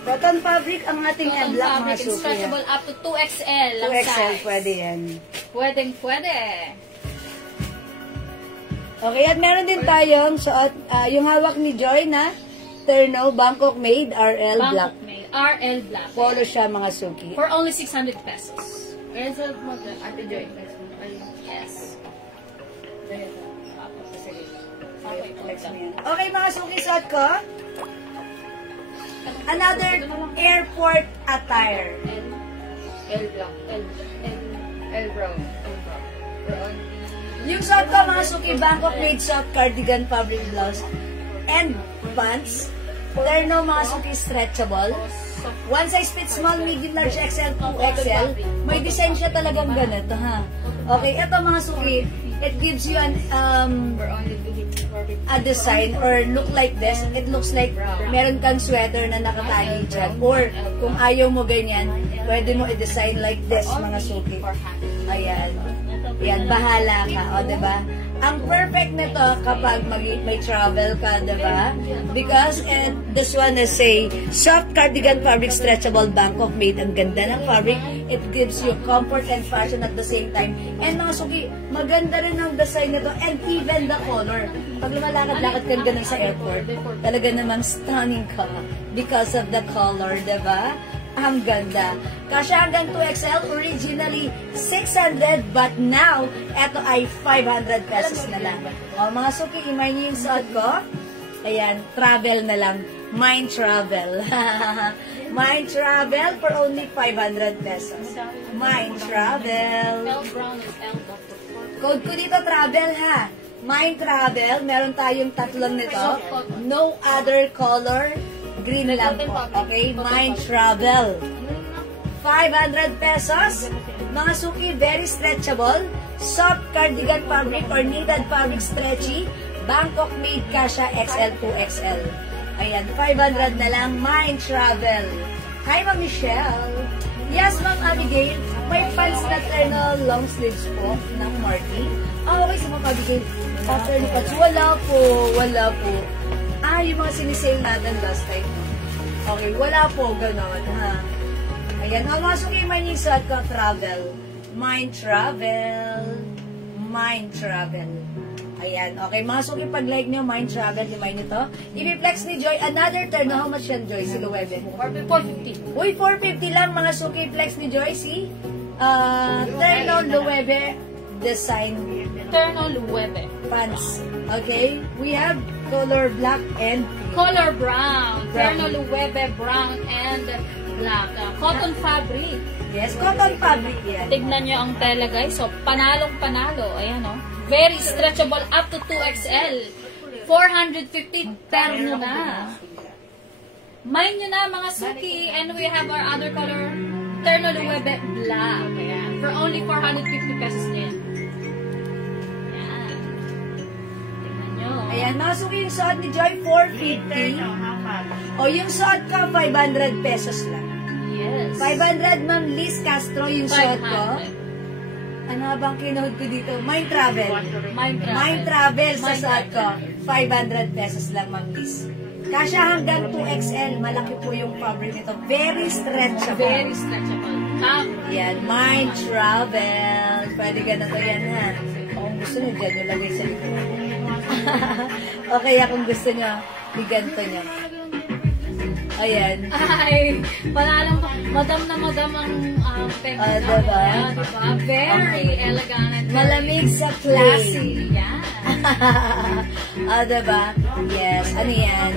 Cotton fabric ang ating Cotton black, mga fabric, suki. stretchable up to 2XL ang 2XL, size. pwede yan. Pwede. Okay, at meron din tayong suot, yung hawak ni Joy na Terno, Bangkok made, RL black. Bangkok made. RL Black. Polo siya, mga suki. For only 600 pesos. Ayan sa mo, Ate Joy. Yes. Okay, mga suki, suot ko. Another airport attire. L black. L brown. For only. Yung suot ko, mga suki, Bangkok made suot, cardigan, fabric blouse, and pants. Terno, mga suki, stretchable. One size fits small, medium, large, XL, 2XL. May design siya talagang ganito, ha? Okay, ito mga suki, it gives you an For only a design or look like this. It looks like meron kang sweater na nakatali dyan. Or kung ayaw mo ganyan, pwede mo i-design like this, mga suki. Ayan. Ayan, bahala ka, o, diba? Ang perfect nito kapag may travel ka, diba? Because this one is a soft cardigan fabric, stretchable, Bangkok made. Ang ganda ng fabric. It gives you comfort and fashion at the same time. And mga suki, maganda rin ang design nito and even the color. Pag lumalakad-lakad kang ganun sa airport, talaga namang stunning ka because of the color, diba? Ang ganda. Kasya hanggang 2XL, originally 600, but now, eto ay 500 pesos na lang. O, mga suki, imay niyo yung suot ko. Ayan, travel na lang. Mind travel. Mind travel for only 500 pesos. Mind travel. L brown is L black. Code ko dito, travel ha. Mind travel, meron tayong tatlong nito. No other color. Green lang po. Okay? Mind travel. 500 pesos. Mga suki, very stretchable. Soft cardigan fabric or knitted fabric stretchy. Bangkok made, kasha XL to XL. Ayan, 500 na lang. Mind travel. Hi, Ma'am Michelle. Yes, Ma'am Abigail. May pants na terno long sleeves po ng Marty. Okay, sa Ma'am Abigail. After ni Pats, wala po. Yung mga sinisale natin last time. Okay, wala po ganon, ha? Ayan, masok yung may suot ko, travel. Mind travel. Mind travel. Ayan, okay, masok yung pag-like nyo, mind travel, limay nito. I-flex ni Joy, another turn, how much yan, Joy, si Luwebe? 450. Uy, 450 lang, mga suki, flex ni Joy, si Terno Luwebe design Terno Luwebe. pants. Okay, we have color black and Color brown. Terno Luwebe brown and black. Cotton fabric. yes, cotton fabric yan. Tignan nyo ang tela guys. So, panalong-panalo. Ayan o. Very stretchable up to 2XL. 450 terno na. Mine nyo na mga suki. And we have our other color. Terno Luwebe black. Ayan. For only 450 pesos na yan. Ayan. Tignan nyo. Ayan, mga suki yung suot ni Joy, 450. O yung suot ko, 500 pesos lang. Yes. 500, Ma'am Liz Castro, yung suot ko. 500. Ano bang kinood ko dito? Mind Travel. Mind Travel sa Mind suot ko. Travel. 500 pesos lang, Ma'am Liz. Kasya hanggang 2XL. Malaki po yung fabric nito. Very stretchable. Very stretchable. Yan, Mind Travel. Pwede ganito yan, ha? O kung gusto nyo, dyan nilagay sa likod. Okay, kung gusto nyo, iganto nyo. Ayan. Ay, panalang madam na madam ang peg. Diba? Diba? Very elegant and Malamig sa classy. play. Yeah. Diba? Yes. Ano yan?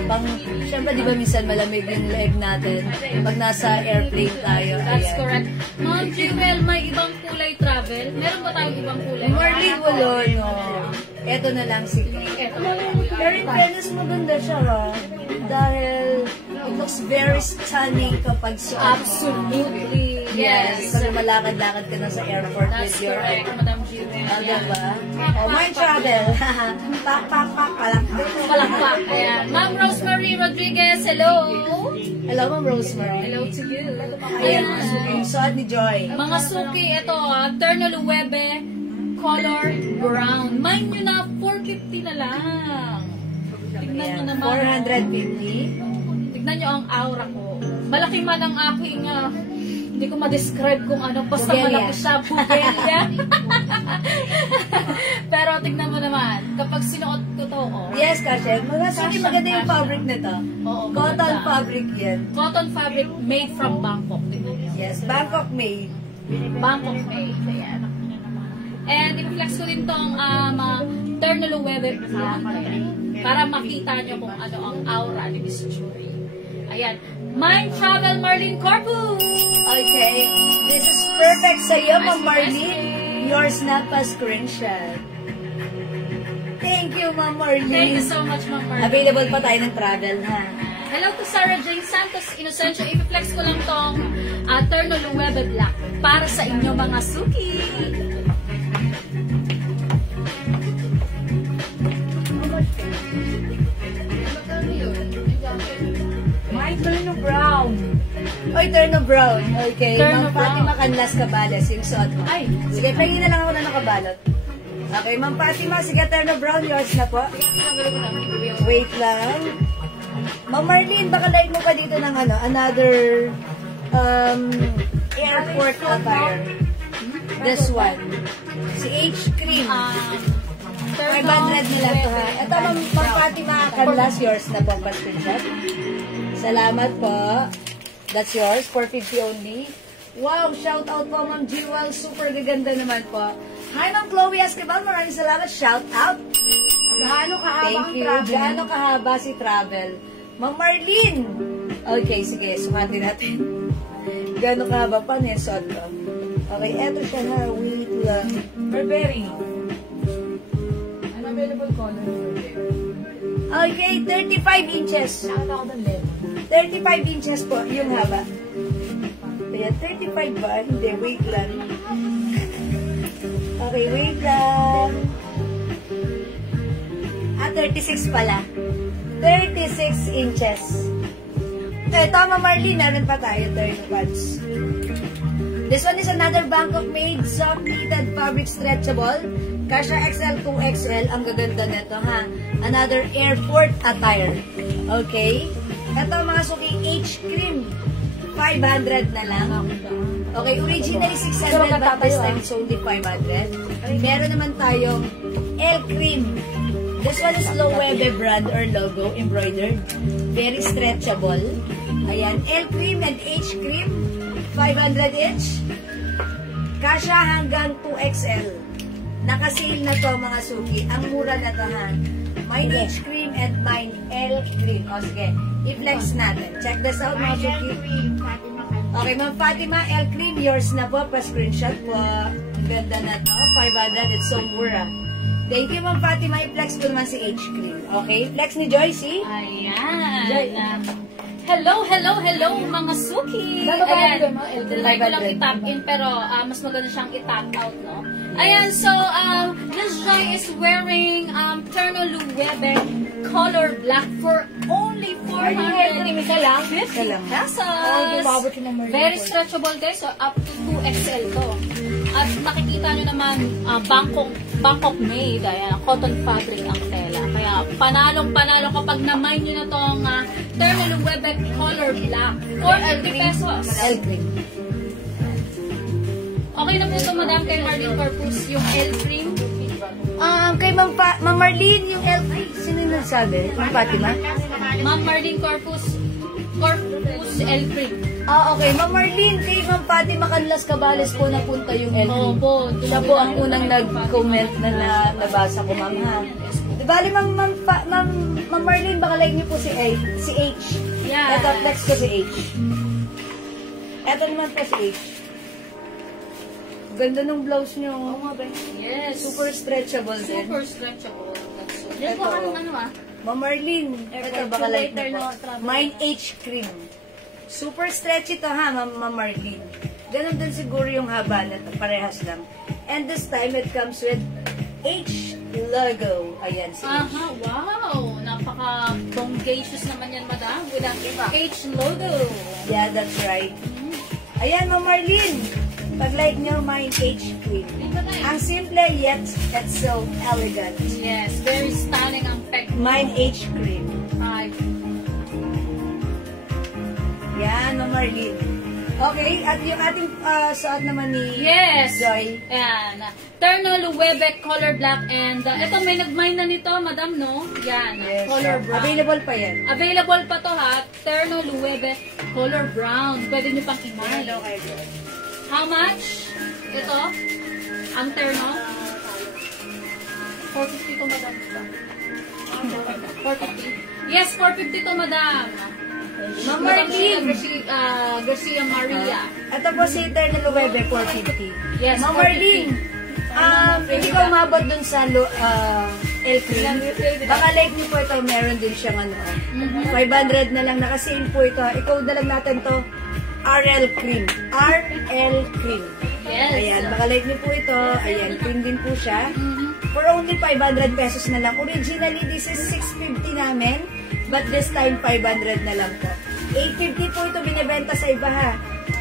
Siyempre, di ba minsan malamig yung leg natin pag nasa airplane tayo. That's Ayan. correct. Ma'am Jewel, may ibang kulay travel? Meron ba tayong ibang kulay? Marley Wolo, no? Ito na lang si Ito. Pero in fairness, maganda siya, ha? Dahil it looks very stunning kapag suot. Absolutely. Yes. Pag malakad-lakad ka na sa airport That's with your... correct, Madam Jewel. Diba? Mind Travel. Pak, pak, pak, palakpak. Palakpak. Ayan. Ma'am Rosemary Rodriguez, hello. Hello, Ma'am Rosemary. Hello to you. Ayan, yung suot ni Joy. Mga suki, ito, Ternal Webe, color brown. Mind nyo na, 450 na lang. Tignan nyo Ayan, naman. 450. Tignan nyo ang aura ko. Malaki man ang aking, hindi ko ma-describe kung ano, basta Bugelia. malaki siya, bugelia. Pero tignan mo naman, kapag sinuot ko to, Yes, kasi maganda yung fabric nito. Oo, Cotton maganda. fabric yan. Cotton fabric made from Bangkok. Tignan nyo. Yes, Bangkok made. Bangkok made. Ayan. And i-flex ko din tong Ternal Webe black. Para makita nyo kung ano ang aura ni Miss Jury. Ayan. Mind Travel Marlene Corpus! Okay. This is perfect sa iyo, Ma'am Marlene. Yours na pa screenshot. Thank you, Ma'am Thank you Marlene. so much, Ma'am Marlene. Available pa tayo ng travel, ha? Hello to Sarah Jane Santos Inocencio. I-flex ko lang tong Ternal Webe black para sa inyo mga suki. My turn of brown. Oy, Terno Brown. Okay. Terno Ma'am Fatima Brown. Canlas Cabales, yung suot mo. Ay. Sige, pahingin na lang ako na nakabalot. Okay, Ma'am Fatima, sige, Terno Brown, yours na po. Wait lang. Ma'am Marlene, baka light mo pa dito ng another airport attire. This one. Si H. Cream. 500 na lang to, ha? Ito, Ma'am Fatima Canlas, yours na po, pa-screenshot. Salamat po. That's yours, 450 only. Wow, shout out po, Ma'am Jewel. Super gaganda naman po. Hi, Ma'am Chloe Esquivel. Maraming salamat. Shout out. Gaano kahaba Thank ang you. travel? Gaano kahaba si travel? Ma'am Marlene. Okay, sige. Sukatin natin. Gaano kahaba pa niya suot ko. Okay, eto siya na. Wait lang. Burberry. Unavailable color. Okay, 35 inches. Nakita ko ng lemon. 35 inches po yung haba. Ayan, 35 ba? Hindi, wait lang. Okay, wait lang. 36 pala. 36 inches. Tama, Marlene, meron pa tayo 30 pads. This one is another Bangkok made soft knitted fabric stretchable. Kasha XL 2XL. Ang gaganda nito, ha? Another airport attire. Okay? Ito, mga suki, H-cream. 500 na lang. Okay, originally 600 but this time it's only 500. Meron naman tayong L-cream. This one is Loewe brand or logo, embroidered. Very stretchable. Ayan, L-cream and H-cream. 500 each. Kasha hanggang 2XL. Naka-sale na to mga suki. Ang mura na to, ha? Mine H-cream and mine L-cream. O sige, i-flex natin. Check this out mga suki. Okay, Ma'am Fatima, L-cream, yours na po. Pa-screenshot po. Ganda na to. 500, it's so mura. Thank you, Ma'am Fatima. I-flex ko naman si H-cream. Okay, flex ni Joycey. Ayan. Hello, hello, hello, mga suki! Gano'n ba Ayan, yung tinry ko lang 500? i-tap in, pero mas maganda siyang i-tap out, no? Ayan, so, Miss Joy is wearing Terno Luwebe color black for only 450 Isa lang? pesos. umabot yun ng Marlene Very stretchable guys, so up to 2XL to. At nakikita nyo naman, Bangkok made, ayan, cotton fabric ang tela. Kaya panalong-panalo kapag namay nyo na tong Terno Luwebe color black. 450 pesos. L cream. Okay na po ito, madam, kay Marlene Corpus, yung L cream. Kay Ma'am Marlene, yung L cream. Sino yung nagsabi? Ma'am Fatima? Ma'am Marlene Corpus L cream. Okay. Ma'am Marlene, kay Ma'am Fatima Canlas Cabales po napunta yung L cream. Opo. Siya po ang unang nag-comment na nabasa ko, ma'am, ha? Di bali, Ma'am Marlene, baka like niyo po si H. Yeah. Ito, next ko si H. Ito naman po si H. Ganda ng blouse niyo. Oo nga ba? Yes. Super stretchable din. Super stretchable. That's so. Yan po, Ma'am Marlene, ito baka like niyo po. Mine H cream. Super stretchy to, ha, Ma'am Marlene. Ganon din siguro yung haba na to, parehas lang. And this time, it comes with H logo. Ayan, si H. Aha, wow. Napaka-bongacious naman yan, madam. With ang H logo. Yeah, that's right. Ayan, Ma'am Marlene. Pag-like nyo, mine H cream. Ang simple yet it's so elegant. Yes, very stunning ang peg. Mine H cream. Ay, Yan, Ma'am Marlene. Okay, at yung ating suot naman ni yes. Joy. Ayan. Terno Luwebe color black and ito may nag-mine na nito, madam, no? Yan, Yes, color brown. available pa yan. Available pa to, ha? Terno Luwebe color brown. Pwede nyo pang i-mine. How much? Ito? Ang terno? 450 to, madam. 450? Yes, 450 to, madam. Ma'am Madam Marlene. Garcia Maria. Ito po si Terno Luwebe, 450. Yes, Ma'am Marlene, hindi ko umabot dun sa L cream. Baka like niyo po ito, meron din siyang 500 na lang, nakasale po ito. I-code na lang natin to, RL cream. RL cream. Yes. Ayan, baka like niyo po ito. Ayan, cream din po siya. For only 500 pesos na lang. Originally, this is 650 namin. But this time, 500 na lang po. 850 po ito binibenta sa iba, ha.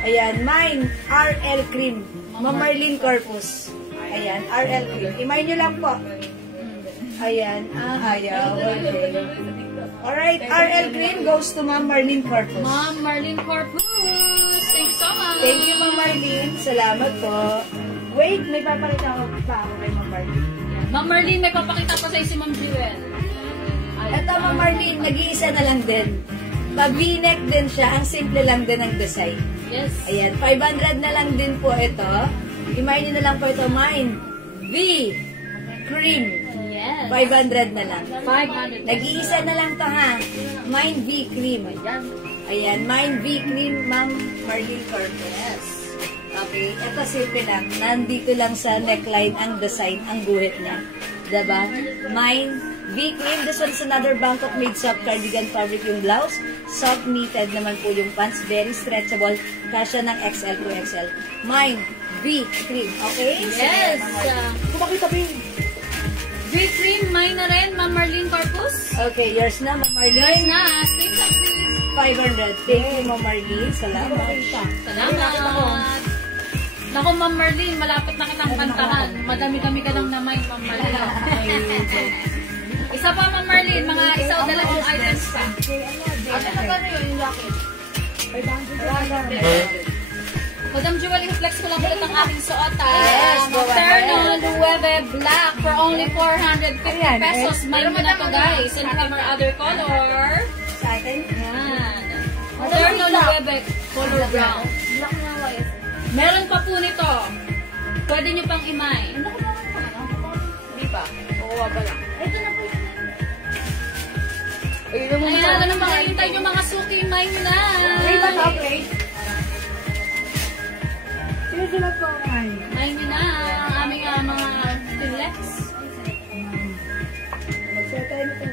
Ayan, mine, RL cream. Ma'am Marlene Corpus. Ayan, RL cream. I-mine nyo lang po. Ayan, ayaw. Okay. Alright, RL cream goes to Ma'am Marlene Corpus. Ma'am Marlene Corpus. Thanks so much. Thank you, Ma'am Marlene. Salamat po. Wait, may papalita ako pa ako kay Ma'am Marlene. Ma'am Marlene, may papakita pa sa'yo si Ma'am Jewel. Ito, Ma'am Marlene, nag-iisa na lang din. Pa-V-neck din siya. Ang simple lang din ang design. Yes. Ayan, 500 na lang din po ito. I-mine nyo na lang po ito. Mine, V, cream. Yes. 500 na lang. 500. Nag-iisa na lang to, ha. Mine, V, cream. Ayan, mine, V, cream, Ma'am Marlene Corpus. Okay, ito simple lang. Nandito lang sa neckline ang design, ang guhit niya. Diba? Mine, V cream. This one is another Bangkok made soft cardigan fabric yung blouse. Soft knitted naman po yung pants. Very stretchable. Kasya ng XL to XL. Mine, V cream. Okay? Yes. Kumakita pa yun. V cream, mine na rin, Ma'am Marlene Corpus. Okay, yours na, Ma'am Yours Marlene. na. Screenshot please. 500. Thank you, Ma'am Marlene. Salamat. Salamat. Naku, Ma'am Marlene, malapit na kitang kantahan. Madami-dami ka lang naman, Ma'am Marlene. Isa pa, Ma'am Marlene, mga isa o dalawang items pa. Ate, magkano yun yung jacket? Madam Jewel, i-flex ko lang ulit ang aking suot. Yes, go ahead. Terno Luwebe Black for only 450 pesos. May mo na to, guys. And from our other color. Sa atin? Yan. Terno Luwebe color brown. Black na white. Meron pa po nito. Pwede nyo pang imay. Hindi pa. Kukuha pa lang. Ito na po yun. Ayan, ano mga hintay nyo mga suki, imay nyo na. Plate ba to? Plate? Sino sila po nga? Imay nyo na ang aming mga flex. Magsuot tayo nito.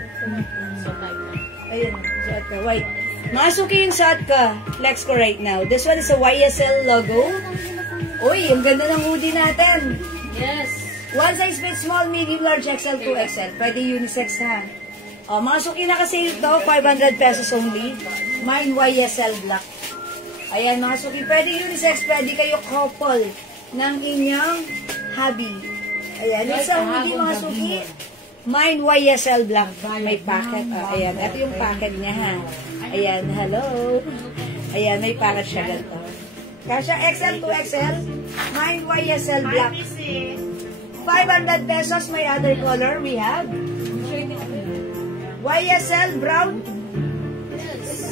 Ayun, suot ka. White. Masuki yung suot ka. Flex ko right now. This one is a YSL logo. Uy, ang ganda ng hoodie natin. Yes. One size fit small, medium, large, XL, 2XL. Pwede unisex ha. O, mga suki na kasi ito, 500 pesos only. Mine YSL black. Ayan, mga suki. Pwede unisex, pwede kayo couple ng inyong hubby. Ayan, isa hindi mga suki. Mine YSL black. May packet. Ayan, ito yung packet niya ha. Ayan, hello. Ayan, may packet siya ganito. Kasha XL, 2XL. Mine YSL black. 500 pesos, may other color we have. YSL brown.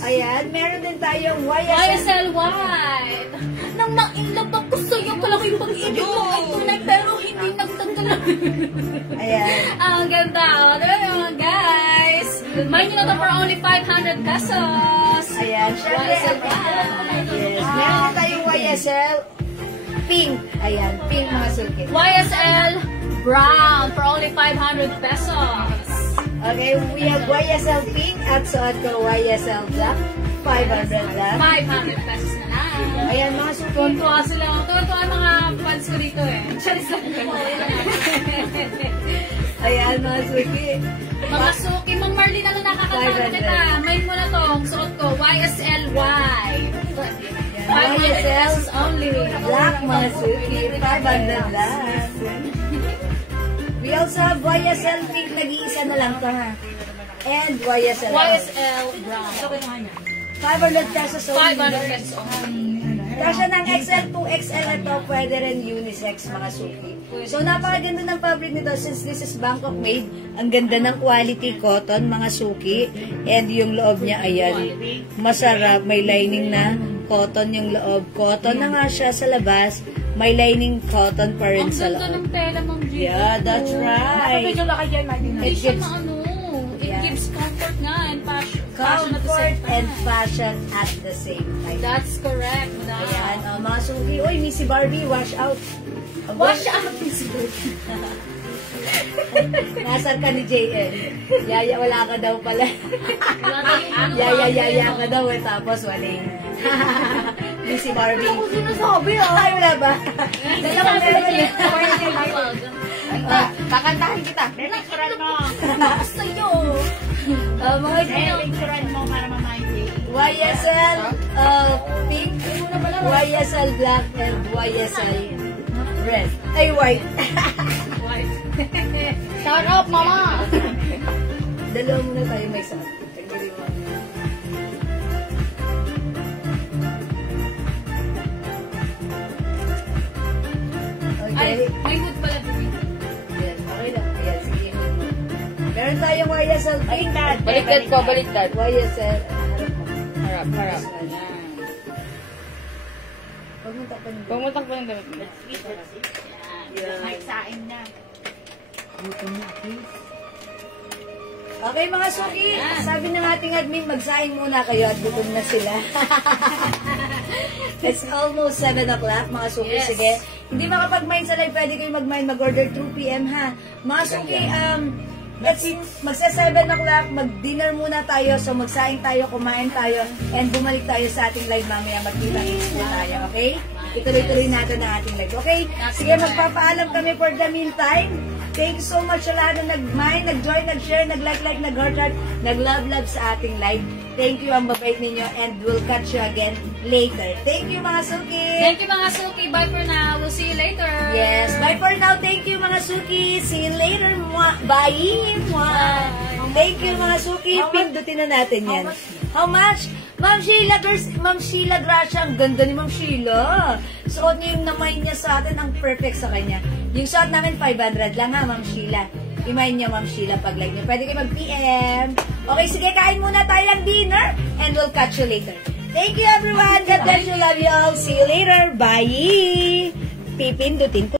Ayan, meron din tayong YSL white. Nang ma-inlove ako sa'yo, pala ko yung pag-ibig mo ay tunay, pero hindi nagtatalang. Ayan. Ang ganda. O, diba naman, guys? Mind nyo na to for only 500 pesos. Ayan, syempre. YSL white. Yes, meron din tayong YSL pink. Ayan, pink mga suki. YSL brown for only 500 pesos. Okay, we have YSL pink at suot ko YSL black. 500 lang. 500 pesos na lang. Ayan, mga suki. Tuntua sila. Tuntua ang mga fans ko dito eh. Charis lang. Ayan, mga suki. Mga suki, Ma'am Marlene, ano nakakatawa 500. kita? Main mo na to. Ang suot ko, YSL white. 500 YSL pesos only. black, mga suki. 500 lang. We also have YSL pink. Nag-iisa na lang to ha. And YSL. YSL brown. 500 pesos only. 500 pesos only. Kasya ng XL, 2XL na to, pwede rin unisex mga suki. So, napakaganda ng fabric nito since this is Bangkok made. Ang ganda ng quality cotton mga suki. And yung loob niya, ayan, masarap. May lining na cotton yung loob. Cotton na nga siya sa labas. May lining cotton pa rin Ang sa ganda loob. ng tela, Ma'am G. Yeah, that's right. Medyo laki dyan, Martin. Hindi It siya gives maano. It Yeah. gives comfort nga and fashion. Fashion at the comfort same and time. fashion at the same time. That's correct, madam. Ayan, mga suki. Uy, Missy Barbie, wash out. Wash out, Miss Good. Nasaan ka ni JN? Yaya, wala ka daw pala. Wala tayong ano. Yaya ka daw eh, tapos wala eh. Missy Barbie. Ako sinasabi Ay, wala ba? Dalawa meron eh. Kakantahan kita. Picturean mo. Sa'yo. Mga Picturean mo para mamayin. YSL pink, YSL black, and YSL red. Ay, white. Shout out, mama! Dalawa muna tayo may sa tanggalin mo. Ay, Okay. may hood pala. Ayan, okay lang. Ayan, sige. Meron tayong YSL pink. Baliktad ko, baliktad. YSL. Harap, harap. Huwag mong takpan yung Pumutak pa ng damit mo. May sain na. Okay mga suki, sabi ng ating admin, magsaing muna kayo at gutom na sila. It's almost 7 o'clock mga suki. Yes. Sige, hindi makapag-mind sa live, pwede kayo mag-mind, mag-order 2 p.m. ha. Mga suki, let's see, magsa 7 o'clock, mag-dinner muna tayo, so magsaing tayo, kumain tayo, and bumalik tayo sa ating live mamaya, magkita-kits po tayo, okay? Ituloy-tuloy natin ang ating live, okay? Sige, magpapaalam kami for the meantime. Thank you so much sa lahat na nag-mind, nag-join, nag-share, nag-like, nag-heart, nag-love sa ating live. Thank you, ang babait ninyo, and we'll catch you again later. Thank you, mga suki! Thank you, mga suki. Bye for now. We'll see you later. Yes, bye for now. Thank you, mga suki. See you later. Mwah. Bye. Mwah. Thank you, mga suki. Pindutin na natin yan. How much? Ma'am Sheila Gracia. Ang ganda ni Ma'am Sheila. Suot niya yung namay niya sa atin. Ang perfect sa kanya. Yung suot namin, 500 lang ha, Ma'am Sheila. Imayin niyo, Ma'am Sheila, pag like niyo. Pwede kayo mag-PM. Okay, sige, kain muna tayo ng dinner. And we'll catch you later. Thank you, everyone. God bless you. Love you all. See you later. Bye. Pipindutin ko.